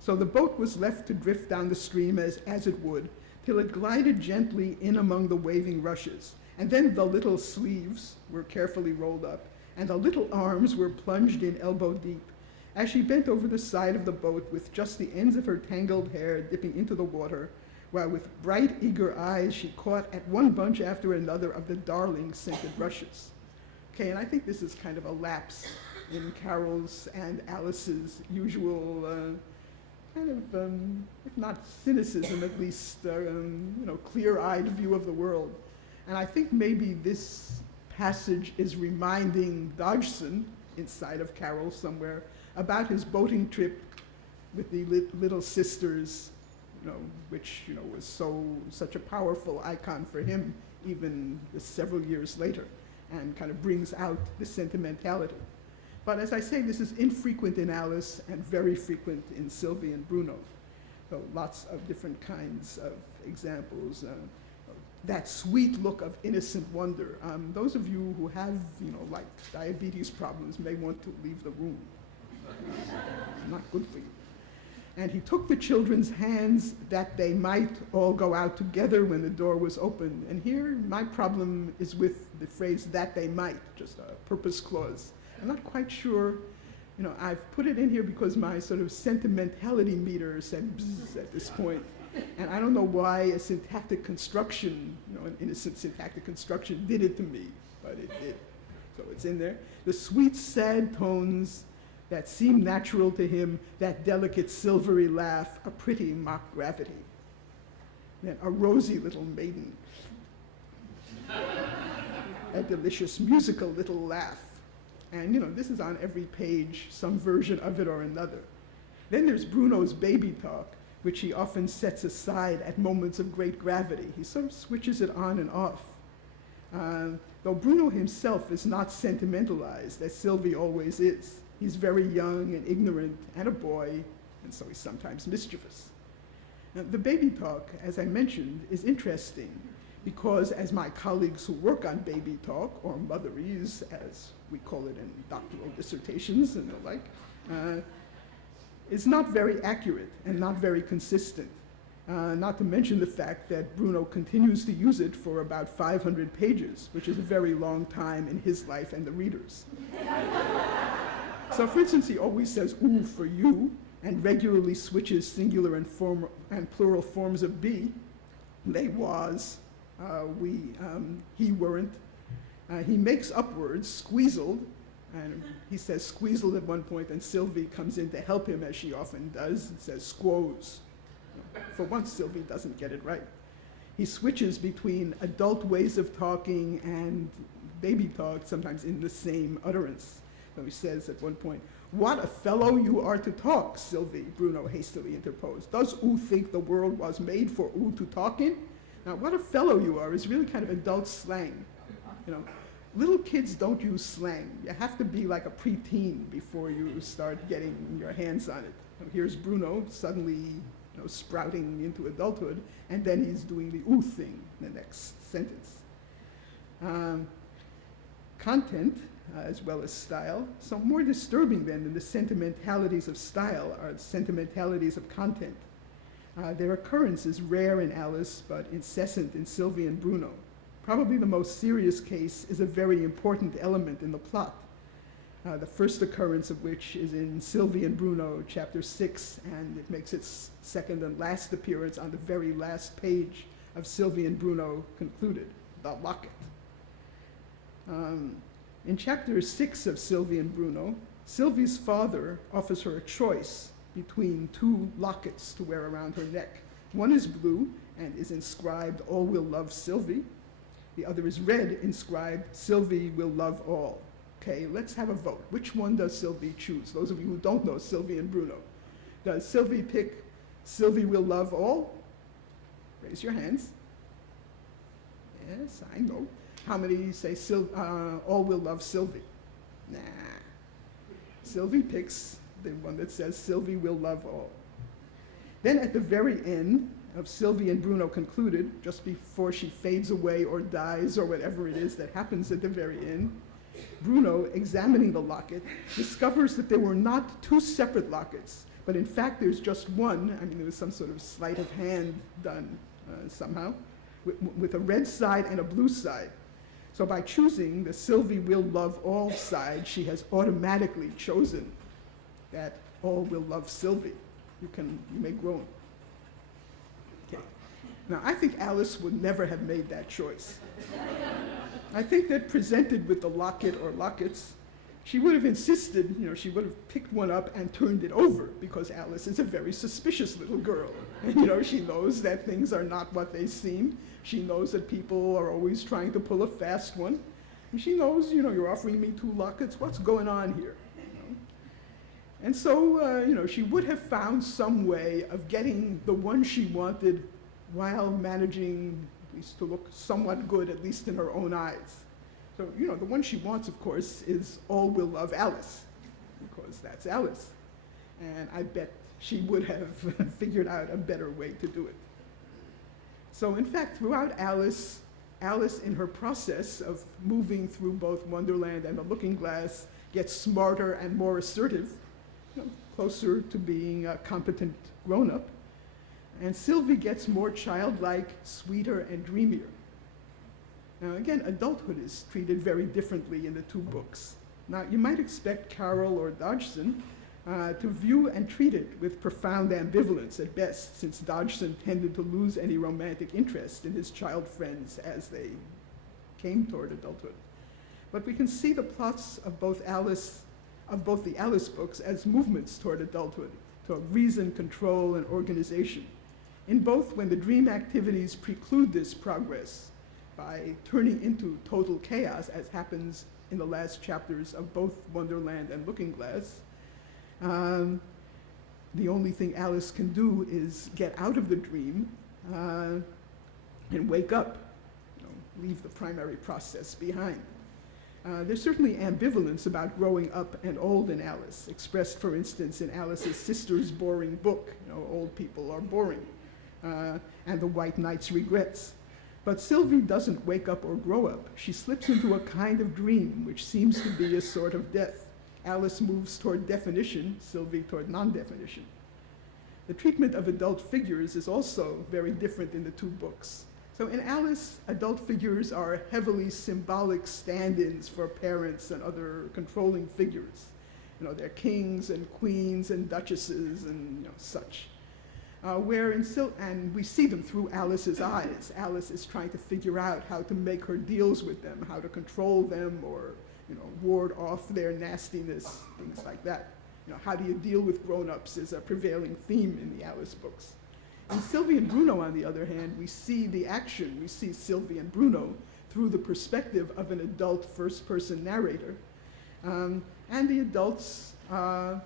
So the boat was left to drift down the stream as it would, till it glided gently in among the waving rushes. And then the little sleeves were carefully rolled up, and the little arms were plunged in elbow deep, as she bent over the side of the boat with just the ends of her tangled hair dipping into the water, while with bright, eager eyes she caught at one bunch after another of the darling scented rushes. Okay, and I think this is kind of a lapse in Carol's and Alice's usual if not cynicism, at least, clear-eyed view of the world. And I think maybe this passage is reminding Dodgson, inside of Carol somewhere, about his boating trip with the little sisters, which, was such a powerful icon for him, even several years later, and kind of brings out the sentimentality. But as I say, this is infrequent in Alice and very frequent in Sylvie and Bruno. So lots of different kinds of examples. That sweet look of innocent wonder. Those of you who have, like diabetes problems may want to leave the room. Not good for you. And he took the children's hands that they might all go out together when the door was open. And here my problem is with the phrase that they might, just a purpose clause. I'm not quite sure, I've put it in here because my sort of sentimentality meter said bzzz at this point. And I don't know why a syntactic construction, an innocent syntactic construction did it to me, but it did. So it's in there. The sweet, sad tones that seem natural to him, that delicate silvery laugh, a pretty mock gravity. Then a rosy little maiden, a delicious musical little laugh. And this is on every page, some version of it or another. Then there's Bruno's baby talk, which he often sets aside at moments of great gravity. He sort of switches it on and off. Though Bruno himself is not sentimentalized, as Sylvie always is. He's very young and ignorant and a boy, and so he's sometimes mischievous. Now, the baby talk, as I mentioned, is interesting because as my colleagues who work on baby talk, or motherese, as we call it in doctoral dissertations and the like, is not very accurate and not very consistent. Not to mention the fact that Bruno continues to use it for about 500 pages, which is a very long time in his life and the reader's. So for instance, he always says ooh for you, and regularly switches singular and plural forms of be. They was, we, he weren't. He makes up words, squeezled, and he says squeezled at one point, and Sylvie comes in to help him, as she often does, and says squoze. For once, Sylvie doesn't get it right. He switches between adult ways of talking and baby talk, sometimes in the same utterance. So he says at one point, "What a fellow you are to talk, Sylvie," Bruno hastily interposed. "Does oo think the world was made for oo to talk in?" Now, "what a fellow you are" is really kind of adult slang. Little kids don't use slang. You have to be like a preteen before you start getting your hands on it. Here's Bruno suddenly sprouting into adulthood, and then he's doing the ooh thing in the next sentence. Content, as well as style. So more disturbing than the sentimentalities of style are the sentimentalities of content. Their occurrence is rare in Alice, but incessant in Sylvie and Bruno. Probably the most serious case is a very important element in the plot, the first occurrence of which is in Sylvie and Bruno, chapter 6, and it makes its second and last appearance on the very last page of Sylvie and Bruno Concluded, the locket. In chapter 6 of Sylvie and Bruno, Sylvie's father offers her a choice between two lockets to wear around her neck. One is blue and is inscribed, "All will love Sylvie." The other is red, inscribed, "Sylvie will love all." Okay, let's have a vote. Which one does Sylvie choose? Those of you who don't know Sylvie and Bruno. Does Sylvie pick "Sylvie will love all"? Raise your hands. Yes, I know. How many say "All will love Sylvie"? Nah. Sylvie picks the one that says "Sylvie will love all." Then at the very end of Sylvie and Bruno Concluded, just before she fades away or dies or whatever it is that happens at the very end, Bruno, examining the locket, discovers that there were not two separate lockets, but in fact there's just one. I mean, there was some sort of sleight of hand done somehow, with a red side and a blue side. So by choosing the "Sylvie will love all" side, she has automatically chosen that "all will love Sylvie." You may groan. Okay. Now, I think Alice would never have made that choice. I think that presented with the locket or lockets, she would have insisted, she would have picked one up and turned it over, because Alice is a very suspicious little girl. And, she knows that things are not what they seem. She knows that people are always trying to pull a fast one. And she knows, you're offering me two lockets. What's going on here? And so, she would have found some way of getting the one she wanted while managing at least to look somewhat good, at least in her own eyes. So, the one she wants, of course, is "All will love Alice," because that's Alice. And I bet she would have figured out a better way to do it. So, in fact, throughout Alice in her process of moving through both Wonderland and the Looking Glass gets smarter and more assertive, closer to being a competent grown-up. And Sylvie gets more childlike, sweeter, and dreamier. Now again, adulthood is treated very differently in the two books. Now you might expect Carol or Dodgson to view and treat it with profound ambivalence at best, since Dodgson tended to lose any romantic interest in his child friends as they came toward adulthood. But we can see the plots of both the Alice books as movements toward adulthood, toward reason, control, and organization. In both, when the dream activities preclude this progress by turning into total chaos, as happens in the last chapters of both Wonderland and Looking Glass, the only thing Alice can do is get out of the dream and wake up, leave the primary process behind. There's certainly ambivalence about growing up and old in Alice, expressed, for instance, in Alice's sister's boring book, Old People Are Boring, and the White Knight's Regrets. But Sylvie doesn't wake up or grow up. She slips into a kind of dream, which seems to be a sort of death. Alice moves toward definition, Sylvie toward non-definition. The treatment of adult figures is also very different in the two books. So in Alice, adult figures are heavily symbolic stand-ins for parents and other controlling figures. They're kings and queens and duchesses and such. And we see them through Alice's eyes. Alice is trying to figure out how to make her deals with them, how to control them or ward off their nastiness, things like that. How do you deal with grown-ups is a prevailing theme in the Alice books. In Sylvie and Bruno, on the other hand, we see the action. We see Sylvie and Bruno through the perspective of an adult first-person narrator. And the adults are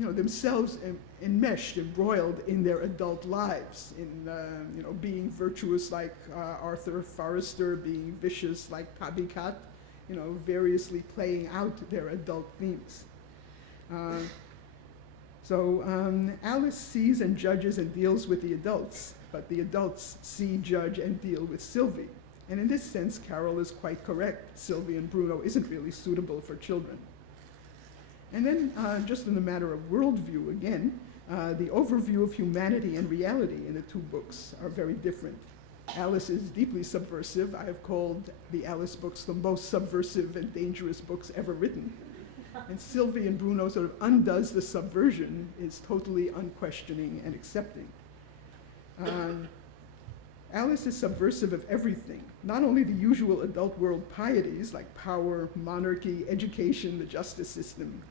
themselves enmeshed, embroiled in their adult lives, in being virtuous like Arthur Forrester, being vicious like Tabby Cat, variously playing out their adult themes. So Alice sees and judges and deals with the adults, but the adults see, judge, and deal with Sylvie. And in this sense, Carol is quite correct. Sylvie and Bruno isn't really suitable for children. And then, just in the matter of worldview again, the overview of humanity and reality in the two books are very different. Alice is deeply subversive. I have called the Alice books the most subversive and dangerous books ever written. And Sylvie and Bruno sort of undoes the subversion, is totally unquestioning and accepting. Alice is subversive of everything, not only the usual adult world pieties like power, monarchy, education, the justice system,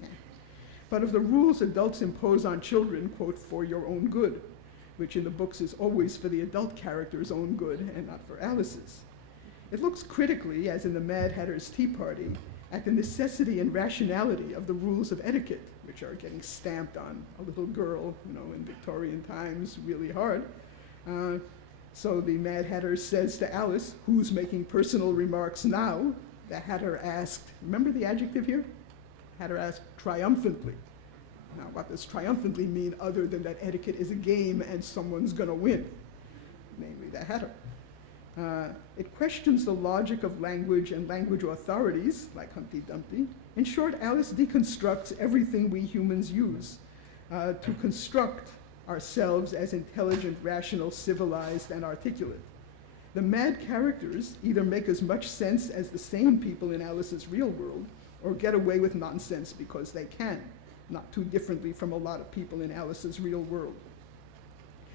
but of the rules adults impose on children, quote, for your own good, which in the books is always for the adult character's own good and not for Alice's. It looks critically, as in the Mad Hatter's Tea Party, at the necessity and rationality of the rules of etiquette, which are getting stamped on a little girl, in Victorian times, really hard. So the Mad Hatter says to Alice, who's making personal remarks now? The Hatter asked, remember the adjective here? Hatter asked triumphantly. Now, what does triumphantly mean other than that etiquette is a game and someone's gonna win? Namely, the Hatter. It questions the logic of language and language authorities, like Humpty Dumpty. In short, Alice deconstructs everything we humans use to construct ourselves as intelligent, rational, civilized, and articulate. The mad characters either make as much sense as the sane people in Alice's real world, or get away with nonsense because they can, not too differently from a lot of people in Alice's real world.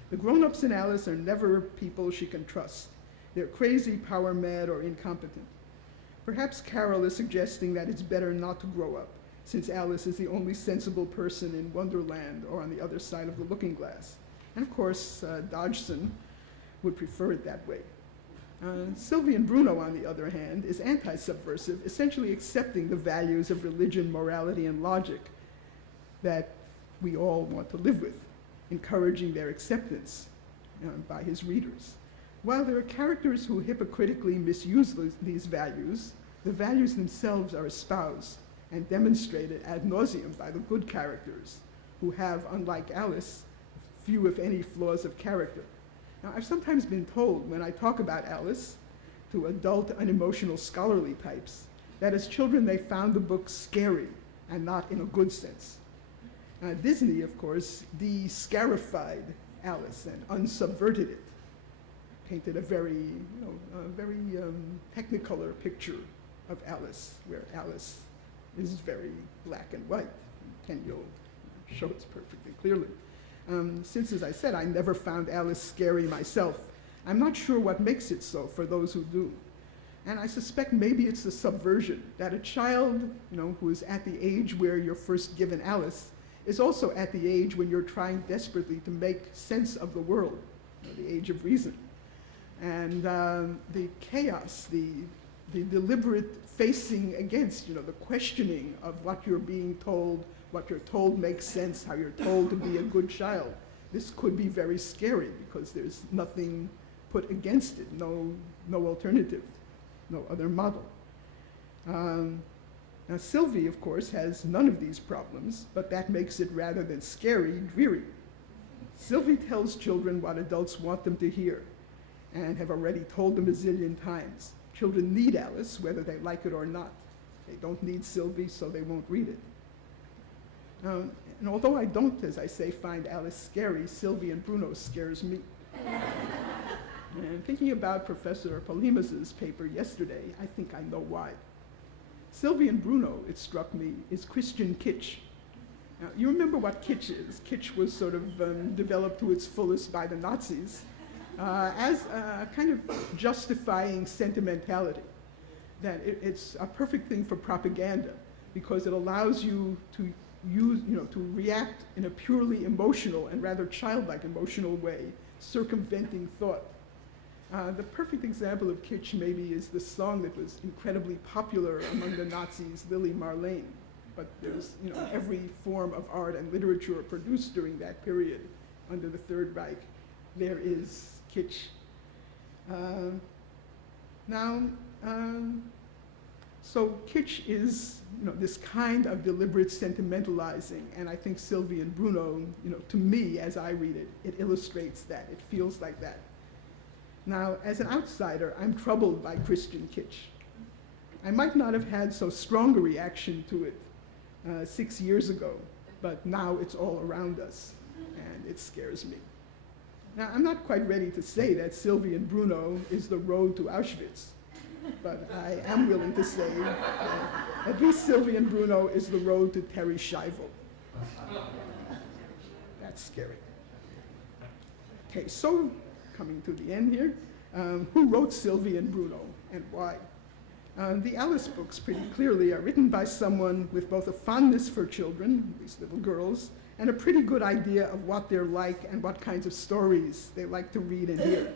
The grown-ups in Alice are never people she can trust. They're crazy, power mad, or incompetent. Perhaps Carol is suggesting that it's better not to grow up, since Alice is the only sensible person in Wonderland or on the other side of the looking glass. And of course, Dodgson would prefer it that way. Sylvie and Bruno, on the other hand, is anti-subversive, essentially accepting the values of religion, morality, and logic that we all want to live with, encouraging their acceptance by his readers. While there are characters who hypocritically misuse these values, the values themselves are espoused and demonstrated ad nauseum by the good characters, who have, unlike Alice, few if any flaws of character. Now, I've sometimes been told when I talk about Alice to adult, unemotional, scholarly types, that as children they found the book scary and not in a good sense. Disney, of course, de-scarified Alice and unsubverted it, painted a very, technicolor picture of Alice, where Alice is very black and white. Ken will show it perfectly clearly. Since, as I said, I never found Alice scary myself, I'm not sure what makes it so for those who do. And I suspect maybe it's the subversion, that a child, who is at the age where you're first given Alice, is also at the age when you're trying desperately to make sense of the world, the age of reason. And the chaos, the deliberate facing against, the questioning of what you're being told, what you're told makes sense, how you're told to be a good child. This could be very scary because there's nothing put against it, no alternative, no other model. Now, Sylvie, of course, has none of these problems, but that makes it, rather than scary, dreary. Sylvie tells children what adults want them to hear, and have already told them a zillion times. Children need Alice, whether they like it or not. They don't need Sylvie, so they won't read it. And although I don't, as I say, find Alice scary, Sylvie and Bruno scares me. And thinking about Professor Polimas's paper yesterday, I think I know why. Sylvie and Bruno, it struck me, is Christian kitsch. Now, you remember what kitsch is. Kitsch was sort of developed to its fullest by the Nazis as a kind of justifying sentimentality, that it's a perfect thing for propaganda because it allows you to use, to react in a purely emotional and rather childlike emotional way, circumventing thought. The perfect example of kitsch maybe is the song that was incredibly popular among the Nazis, Lily Marlene. But there's, every form of art and literature produced during that period under the Third Reich, there is kitsch. So kitsch is, this kind of deliberate sentimentalizing, and I think Sylvie and Bruno, to me, as I read it, it illustrates that. It feels like that. Now, as an outsider, I'm troubled by Christian kitsch. I might not have had so strong a reaction to it 6 years ago, but now it's all around us, and it scares me. Now, I'm not quite ready to say that Sylvie and Bruno is the road to Auschwitz, but I am willing to say at least Sylvie and Bruno is the road to Terry Schiavo. That's scary. Okay, so coming to the end here, who wrote Sylvie and Bruno and why? The Alice books pretty clearly are written by someone with both a fondness for children, these little girls, and a pretty good idea of what they're like and what kinds of stories they like to read and hear.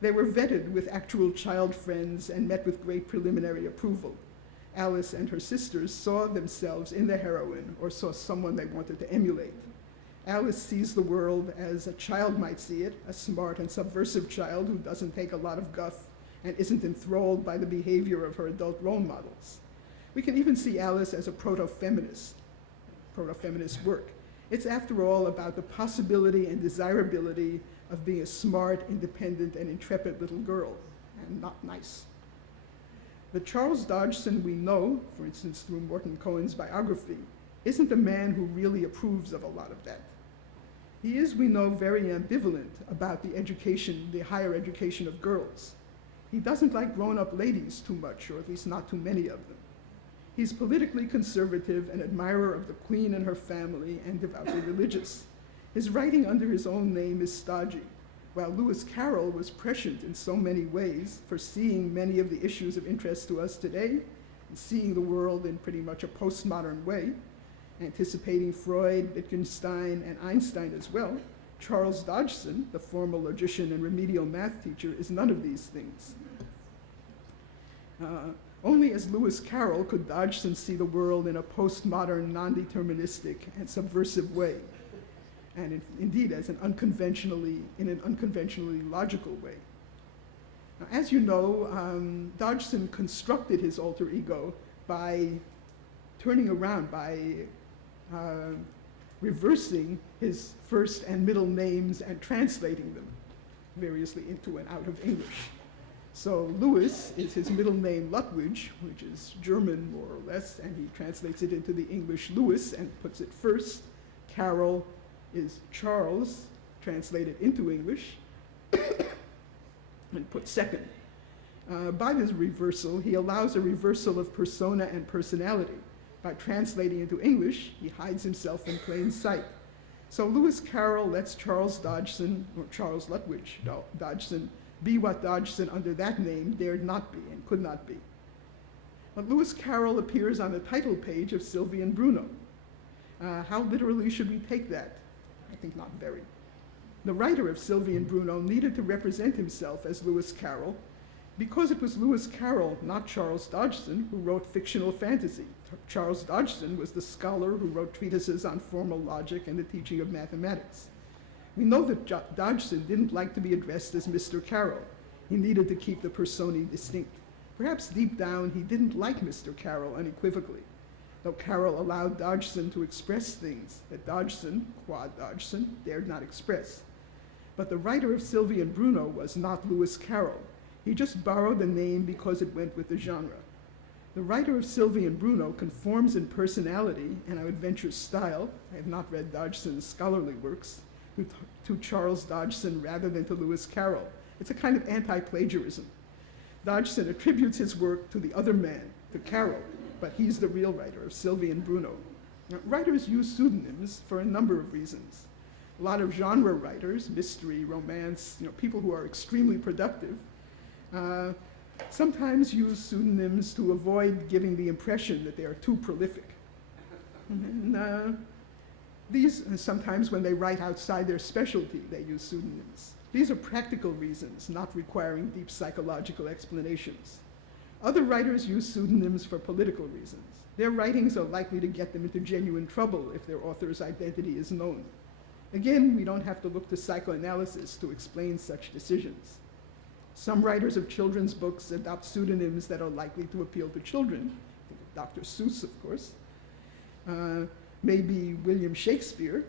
They were vetted with actual child friends and met with great preliminary approval. Alice and her sisters saw themselves in the heroine or saw someone they wanted to emulate. Alice sees the world as a child might see it, a smart and subversive child who doesn't take a lot of guff and isn't enthralled by the behavior of her adult role models. We can even see Alice as a proto-feminist work. It's, after all, about the possibility and desirability of being a smart, independent, and intrepid little girl, and not nice. The Charles Dodgson we know, for instance through Morton Cohen's biography, isn't a man who really approves of a lot of that. He is, we know, very ambivalent about the higher education of girls. He doesn't like grown-up ladies too much, or at least not too many of them. He's politically conservative, an admirer of the Queen and her family, and devoutly religious. His writing under his own name is stodgy, while Lewis Carroll was prescient in so many ways, foreseeing many of the issues of interest to us today, and seeing the world in pretty much a postmodern way, anticipating Freud, Wittgenstein, and Einstein as well. Charles Dodgson, the formal logician and remedial math teacher, is none of these things. Only as Lewis Carroll could Dodgson see the world in a postmodern, non-deterministic, and subversive way, and indeed in an unconventionally logical way. Now, as you know, Dodgson constructed his alter ego by turning around, by reversing his first and middle names and translating them variously into and out of English. So Lewis is his middle name Lutwidge, which is German more or less, and he translates it into the English Lewis and puts it first. Carroll is Charles, translated into English, and put second. By this reversal, he allows a reversal of persona and personality. By translating into English, he hides himself in plain sight. So Lewis Carroll lets Charles Dodgson, or Charles Lutwidge Dodgson, be what Dodgson under that name dared not be and could not be. But Lewis Carroll appears on the title page of Sylvie and Bruno. How literally should we take that? I think not very. The writer of Sylvie and Bruno needed to represent himself as Lewis Carroll because it was Lewis Carroll, not Charles Dodgson, who wrote fictional fantasy. Charles Dodgson was the scholar who wrote treatises on formal logic and the teaching of mathematics. We know that Dodgson didn't like to be addressed as Mr. Carroll. He needed to keep the personae distinct. Perhaps deep down, he didn't like Mr. Carroll unequivocally, though Carroll allowed Dodgson to express things that Dodgson, qua Dodgson, dared not express. But the writer of Sylvie and Bruno was not Lewis Carroll. He just borrowed the name because it went with the genre. The writer of Sylvie and Bruno conforms in personality, and I would venture style, I have not read Dodgson's scholarly works, to Charles Dodgson rather than to Lewis Carroll. It's a kind of anti-plagiarism. Dodgson attributes his work to the other man, to Carroll, but he's the real writer of Sylvie and Bruno. Now, writers use pseudonyms for a number of reasons. A lot of genre writers, mystery, romance, people who are extremely productive, sometimes use pseudonyms to avoid giving the impression that they are too prolific. And, sometimes when they write outside their specialty, they use pseudonyms. These are practical reasons, not requiring deep psychological explanations. Other writers use pseudonyms for political reasons. Their writings are likely to get them into genuine trouble if their author's identity is known. Again, we don't have to look to psychoanalysis to explain such decisions. Some writers of children's books adopt pseudonyms that are likely to appeal to children. Think of Dr. Seuss, of course. Maybe William Shakespeare,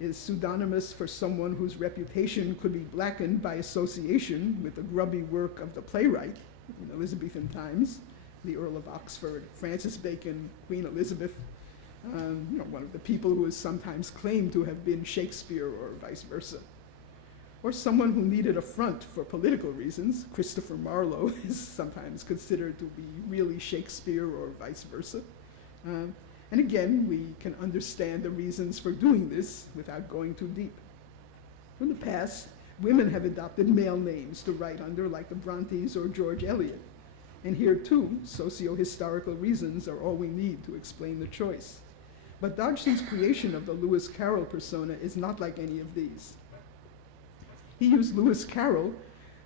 is pseudonymous for someone whose reputation could be blackened by association with the grubby work of the playwright in Elizabethan times, the Earl of Oxford, Francis Bacon, Queen Elizabeth, one of the people who is sometimes claimed to have been Shakespeare or vice versa. Or someone who needed a front for political reasons. Christopher Marlowe is sometimes considered to be really Shakespeare or vice versa. And again, we can understand the reasons for doing this without going too deep. In the past, women have adopted male names to write under, like the Brontes or George Eliot. And here too, socio-historical reasons are all we need to explain the choice. But Dodgson's creation of the Lewis Carroll persona is not like any of these. He used Lewis Carroll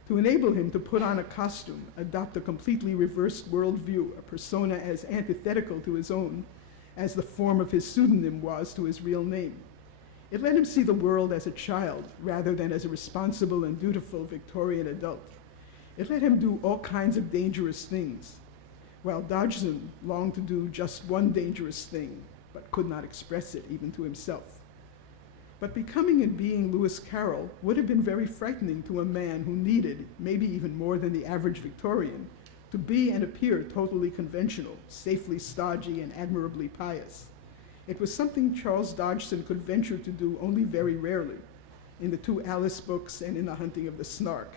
to enable him to put on a costume, adopt a completely reversed worldview, a persona as antithetical to his own as the form of his pseudonym was to his real name. It let him see the world as a child rather than as a responsible and dutiful Victorian adult. It let him do all kinds of dangerous things, while Dodgson longed to do just one dangerous thing, but could not express it even to himself. But becoming and being Lewis Carroll would have been very frightening to a man who needed, maybe even more than the average Victorian, to be and appear totally conventional, safely stodgy, and admirably pious. It was something Charles Dodgson could venture to do only very rarely, in the two Alice books and in The Hunting of the Snark.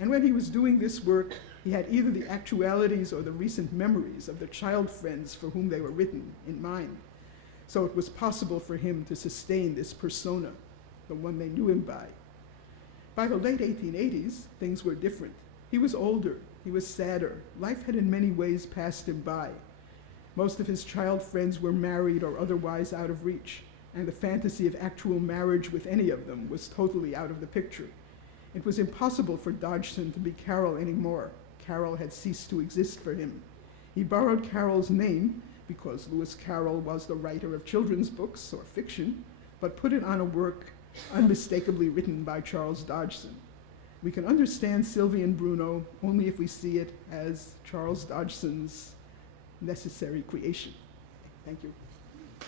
And when he was doing this work, he had either the actualities or the recent memories of the child friends for whom they were written in mind. So it was possible for him to sustain this persona, the one they knew him by. By the late 1880s, things were different. He was older, he was sadder. Life had in many ways passed him by. Most of his child friends were married or otherwise out of reach, and the fantasy of actual marriage with any of them was totally out of the picture. It was impossible for Dodgson to be Carroll anymore. Carroll had ceased to exist for him. He borrowed Carroll's name because Lewis Carroll was the writer of children's books or fiction, but put it on a work unmistakably written by Charles Dodgson. We can understand Sylvie and Bruno only if we see it as Charles Dodgson's necessary creation. Thank you. To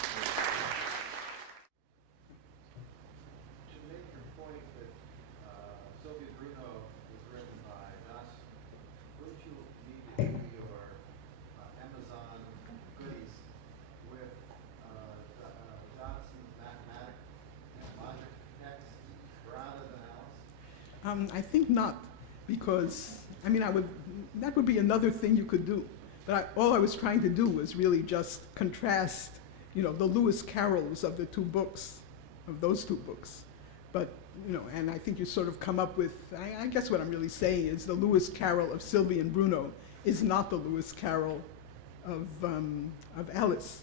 make your point that Sylvie and Bruno was written by Dodgson, wouldn't you need to do your Amazon goodies with Dodson's mathematics and logic text rather than Alice? I think not, because, that would be another thing you could do. But all I was trying to do was really just contrast, the Lewis Carrolls of the two books, of those two books. But, and I think you sort of come up with, I guess what I'm really saying is the Lewis Carroll of Sylvie and Bruno is not the Lewis Carroll of Alice.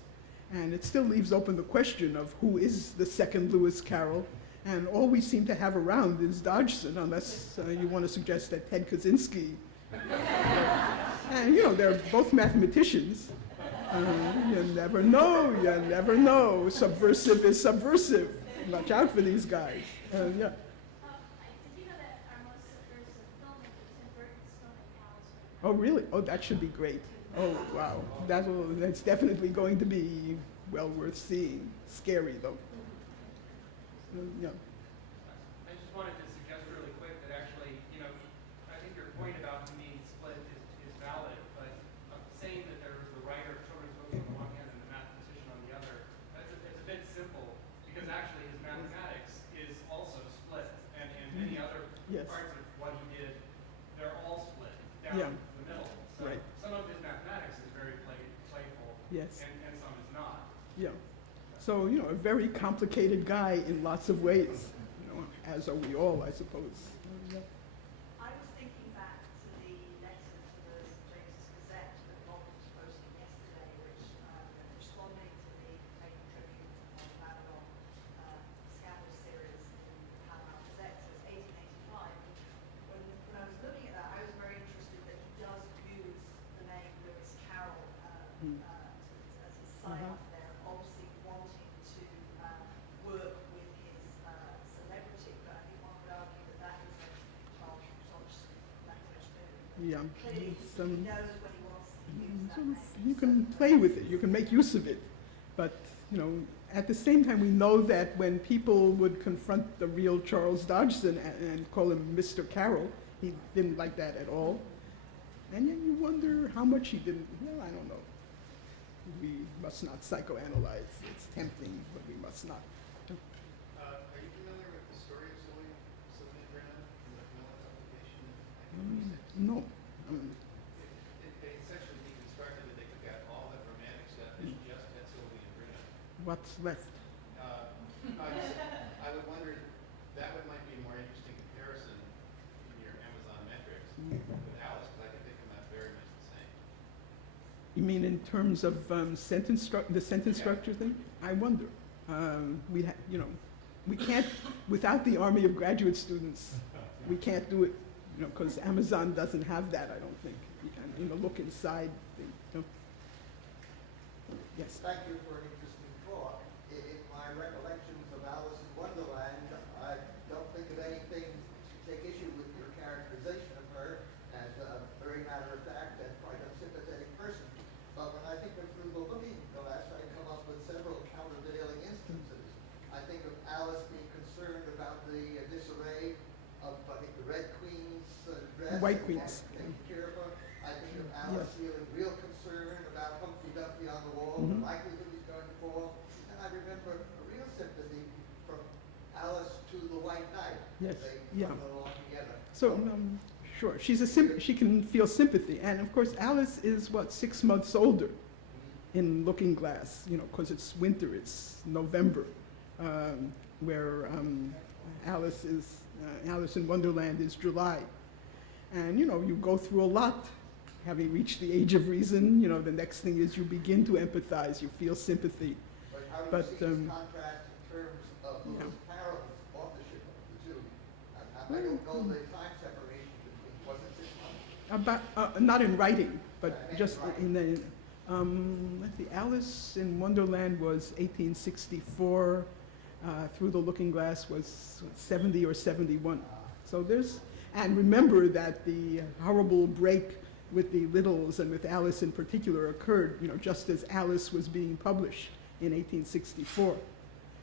And it still leaves open the question of who is the second Lewis Carroll. And all we seem to have around is Dodgson, unless you want to suggest that Ted Kaczynski. And, they're both mathematicians. You never know. Subversive is subversive. Watch out for these guys. Yeah. Did you know that our most subversive filmmaker, Tim Burton's filming Alice right now? Oh, really? Oh, that should be great. Oh, wow. That's definitely going to be well worth seeing. Scary, though. Yeah. I just wanted to suggest really quick that actually, I think your point about him being split is valid, but saying that there was the writer of children's books on the one hand and the mathematician on the other, it's a bit simple, because actually his mathematics is also split, and many other Yes. parts of what he did, they're all split down Yeah. the middle. So Right. some of his mathematics is very playful, Yes. and some is not. Yeah. So, a very complicated guy in lots of ways, as are we all, I suppose. Yeah. I was thinking back to the letter to the St. James's Gazette that Bob was posting yesterday, which responding to the Making Tribute on Babylon scandal series in the Paramount Gazette says 1885. When I was looking at that, I was very interested that he does use the name Lewis Carroll as his sign-off there, obviously wanting to work with his celebrity, but I think one could argue that that is a Charles Dodgson language too. Yeah. Clearly, Some, he knows when he wants to use that sort of, name. you can play with it, you can make use of it, but, at the same time, we know that when people would confront the real Charles Dodgson and call him Mr. Carroll, he didn't like that at all. And yet you wonder how much he didn't, well, I don't know. We must not psychoanalyze. It's tempting, but we must not. Are you familiar with the story of Sylvie and Bruno and the Camilla publication? No. They essentially deconstructed it. They took out all the romantic stuff and just had Sylvie and Bruno. What's left? I would wonder, that might be a more interesting comparison in your Amazon metrics with Alice, because I think they come out very much the same. You mean in terms of the sentence structure thing? I wonder. We can't, without the army of graduate students, we can't do it, because Amazon doesn't have that, I don't think. Look inside thing. Yes. Thank you for an interesting talk. In my recollections of Alice in Wonderland, I don't think of anything to take issue with your characterization of her as a very matter-of-fact and quite unsympathetic person. But when I think of Through the Looking Glass, I come up with several countervailing instances. I think of Alice being concerned about the disarray of, I think, the Red Queen's dress. White and Queen's. taking care of her. I think of Alice feeling real concern about Humpty Dumpty on the wall, the likelihood he's going to fall. And I remember a real sympathy from Alice to the White Knight. Yes, They yeah. come along together. So, sure, she can feel sympathy. And of course, Alice is, 6 months older in Looking Glass, because it's winter, it's November, where Alice in Wonderland is July. And, you go through a lot. Having reached the age of reason, the next thing is you begin to empathize, you feel sympathy. But how do you But, see this contrast in terms of Lewis Carroll's authorship of the two? I don't know the time separation between, was it 6 months? Not in writing, but Yeah, just in in the, let's see, Alice in Wonderland was 1864, Through the Looking Glass was 70 or 71. So and remember that the horrible break with the Littles and with Alice in particular occurred, just as Alice was being published in 1864.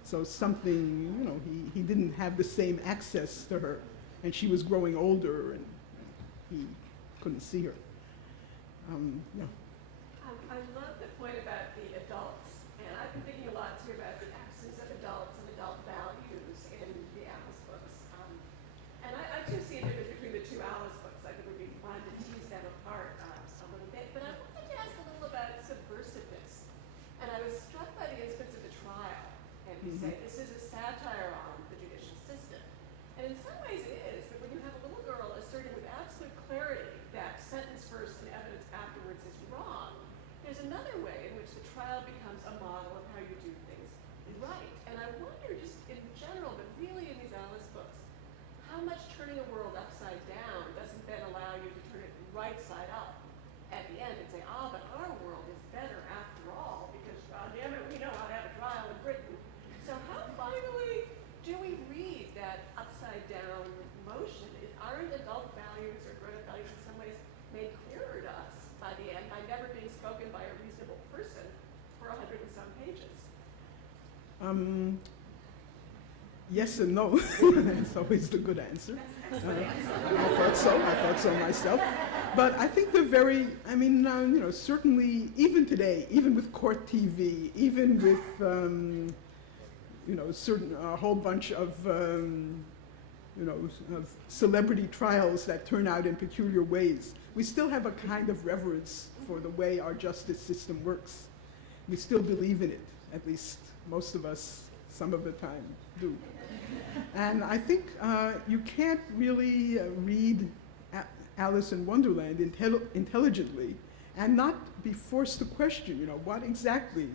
So something, he didn't have the same access to her, and she was growing older, and he couldn't see her. Yeah. I love the point about the adults, and I've been thinking a lot too about the absence of adults and adult values in the Alice books. And I too see a difference between the two Alice books. I think it would be fun to tease them apart a little bit. But I wanted to ask a little about subversiveness. And I was struck by the instance of the trial. And you say this is a satire on the judicial system. And in some ways it is, but when you have a little girl asserting with absolute clarity that sentence first and evidence afterwards is wrong, there's another way in which the trial becomes a model of how you do things right. And I wonder, just in general, but really in these Alice books, how much turning a world upside down doesn't then allow you to turn it right side up at the end and say, but our world is better after all, because, damn it, we know how to have a trial in Britain. So how finally do we read that upside down motion? Aren't adult values or grown-up values in some ways made clearer to us by the end by never being spoken by a reasonable person for 100 and some pages? Yes and no. It's always the good answer. I thought so myself. But I think they're very, certainly even today, even with court TV, even with, a whole bunch of, of celebrity trials that turn out in peculiar ways, we still have a kind of reverence for the way our justice system works. We still believe in it, at least most of us, some of the time, do. And I think you can't really read Alice in Wonderland intelligently and not be forced to question, what exactly,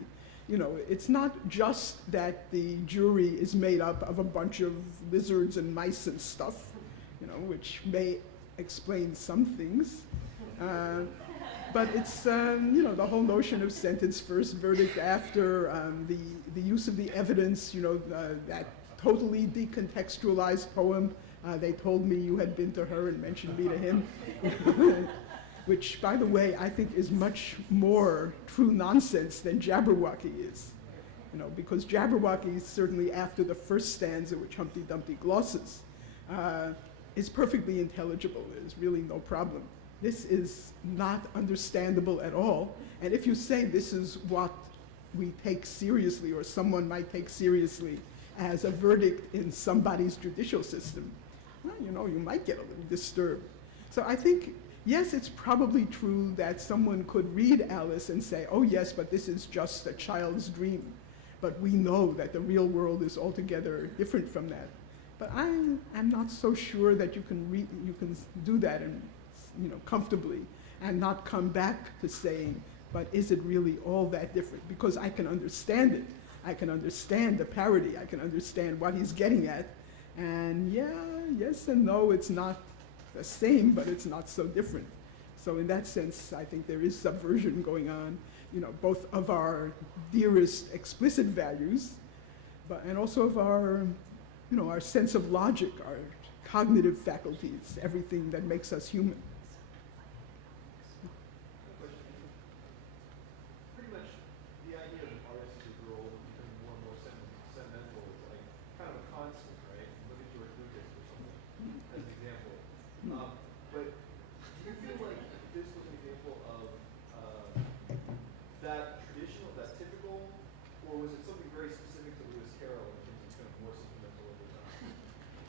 it's not just that the jury is made up of a bunch of lizards and mice and stuff, which may explain some things. But it's, the whole notion of sentence first, verdict after, the use of the evidence, that totally decontextualized poem, They Told Me You Had Been to Her and Mentioned Me to Him, which, by the way, I think is much more true nonsense than Jabberwocky is. you know, because Jabberwocky, certainly after the first stanza, which Humpty Dumpty glosses, is perfectly intelligible. There's really no problem. This is not understandable at all. And if you say this is what we take seriously, or someone might take seriously as a verdict in somebody's judicial system, well, you know, you might get a little disturbed. So I think, yes, it's probably true that someone could read Alice and say, oh yes, but this is just a child's dream. But we know that the real world is altogether different from that. But I'm not so sure that you can do that and, you know, comfortably and not come back to saying, but is it really all that different? Because I can understand it. I can understand the parody. I can understand what he's getting at. And yeah, yes and no, it's not the same, but it's not so different. So in that sense, I think there is subversion going on, you know, both of our dearest explicit values, and also of our, you know, our sense of logic, our cognitive faculties, everything that makes us human. Pretty much the idea of artists as you grow older becoming more and more sentimental is like kind of a constant, right? Look at George Lucas or something as an example. But do you feel like this was an example of that traditional, that typical, or was it something very specific to Lewis Carroll in terms of kind of more sentimental over time?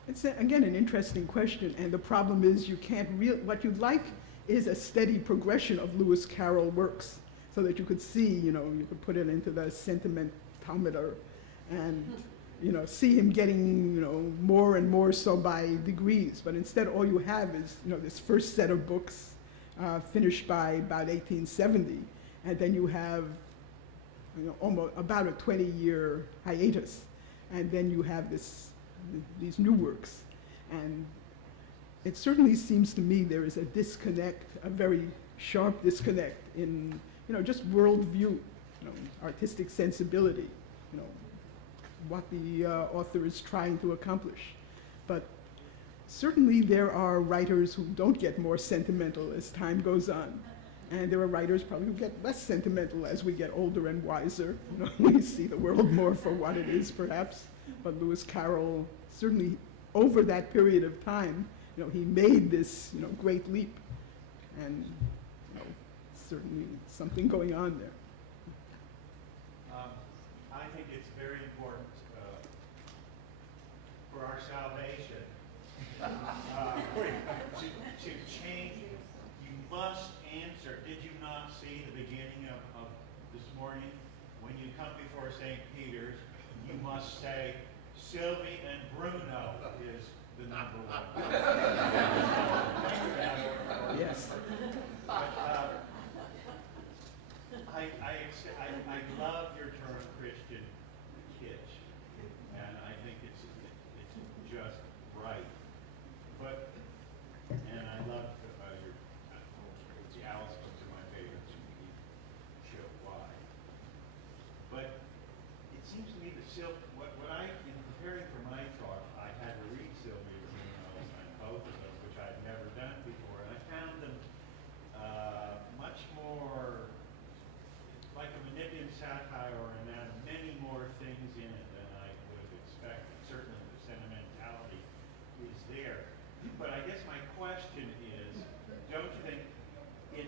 It's, again, an interesting question, and the problem is you can't what you'd like is a steady progression of Lewis Carroll works, so that you could see, you know, you could put it into the sentimentometer and, you know, see him getting, you know, more and more so by degrees. But instead, all you have is, you know, this first set of books finished by about 1870, and then you have, you know, almost about a 20-year hiatus, and then you have these new works. And it certainly seems to me there is a disconnect, a very sharp disconnect in, you know, just worldview, you know, artistic sensibility, you know, what the author is trying to accomplish. But certainly there are writers who don't get more sentimental as time goes on. And there are writers probably who get less sentimental as we get older and wiser. You know, we see the world more for what it is, perhaps. But Lewis Carroll, certainly over that period of time, you know, he made this, you know, great leap. And, you know, certainly something going on there. I think it's very important for our salvation to change. You must answer. Did you not see the beginning of this morning? When you come before St. Peter's, you must say, Sylvie and Bruno is the number one. Yes. But, I love your term Christian kitsch, and I think it's just right. But, and I love the Alice books are my favorites, and you show why. But it seems to me that what I, in preparing for my talk, I had to read Sylvie and Bruno and both of them, which I'd never done before, and I found them much more like a Manibian satire, and had many more things in it than I would have expected. Certainly the sentimentality is there. But I guess my question is, don't you think, in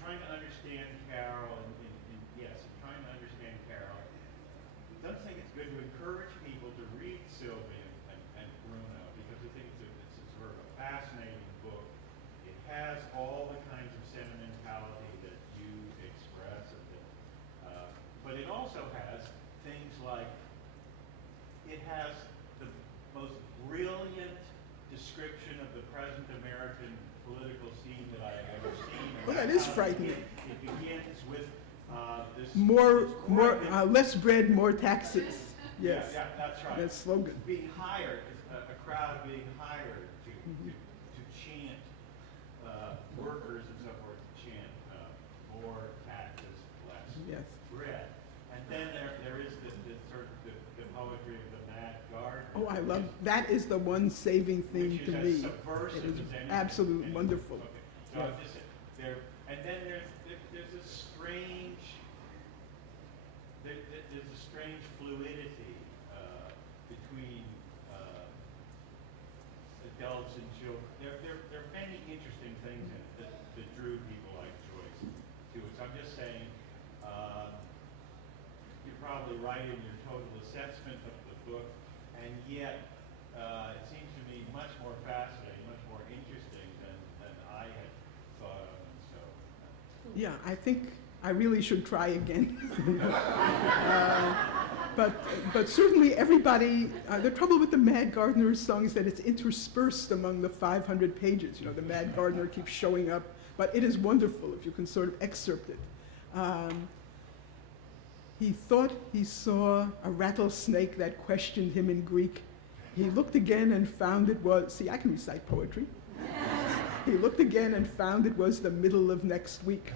trying to understand Carol, in trying to understand Carol, don't you think it's good to encourage people to read Sylvie and Bruno, because I think it's a sort of a fascinating book. It has all the kinds of sentimentality that you express, but it also has things like, it has the most brilliant description of the present American political scene that I have ever seen. Well, that is frightening. It begins with this less bread, more taxes. Yes. Yeah, that's right. That slogan. Being hired, a crowd being hired to chant, workers and so forth to chant more taxes, less Yes. bread. And then there is the sort of the poetry of the mad gardener. Oh, I love, that is the one saving thing Which to is me. as subversive It is as anything. absolutely wonderful. Okay. So Yeah. I'm just there, and then there's a strange adults and children. There are many interesting things in it that drew people like Joyce to it. So I'm just saying, you're probably right in your total assessment of the book, and yet it seems to me much more fascinating, much more interesting than I had thought of. And so, Yeah, I think I really should try again. But certainly everybody, the trouble with the Mad Gardener's song is that it's interspersed among the 500 pages. You know, the Mad Gardener keeps showing up, but it is wonderful if you can sort of excerpt it. He thought he saw a rattlesnake that questioned him in Greek. He looked again and found it was, see, I can recite poetry. He looked again and found it was the middle of next week.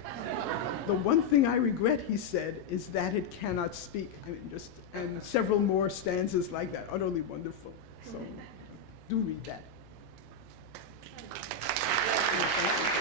The one thing I regret, he said, is that it cannot speak. I mean, and several more stanzas like that, utterly wonderful. So do read that. Thank you.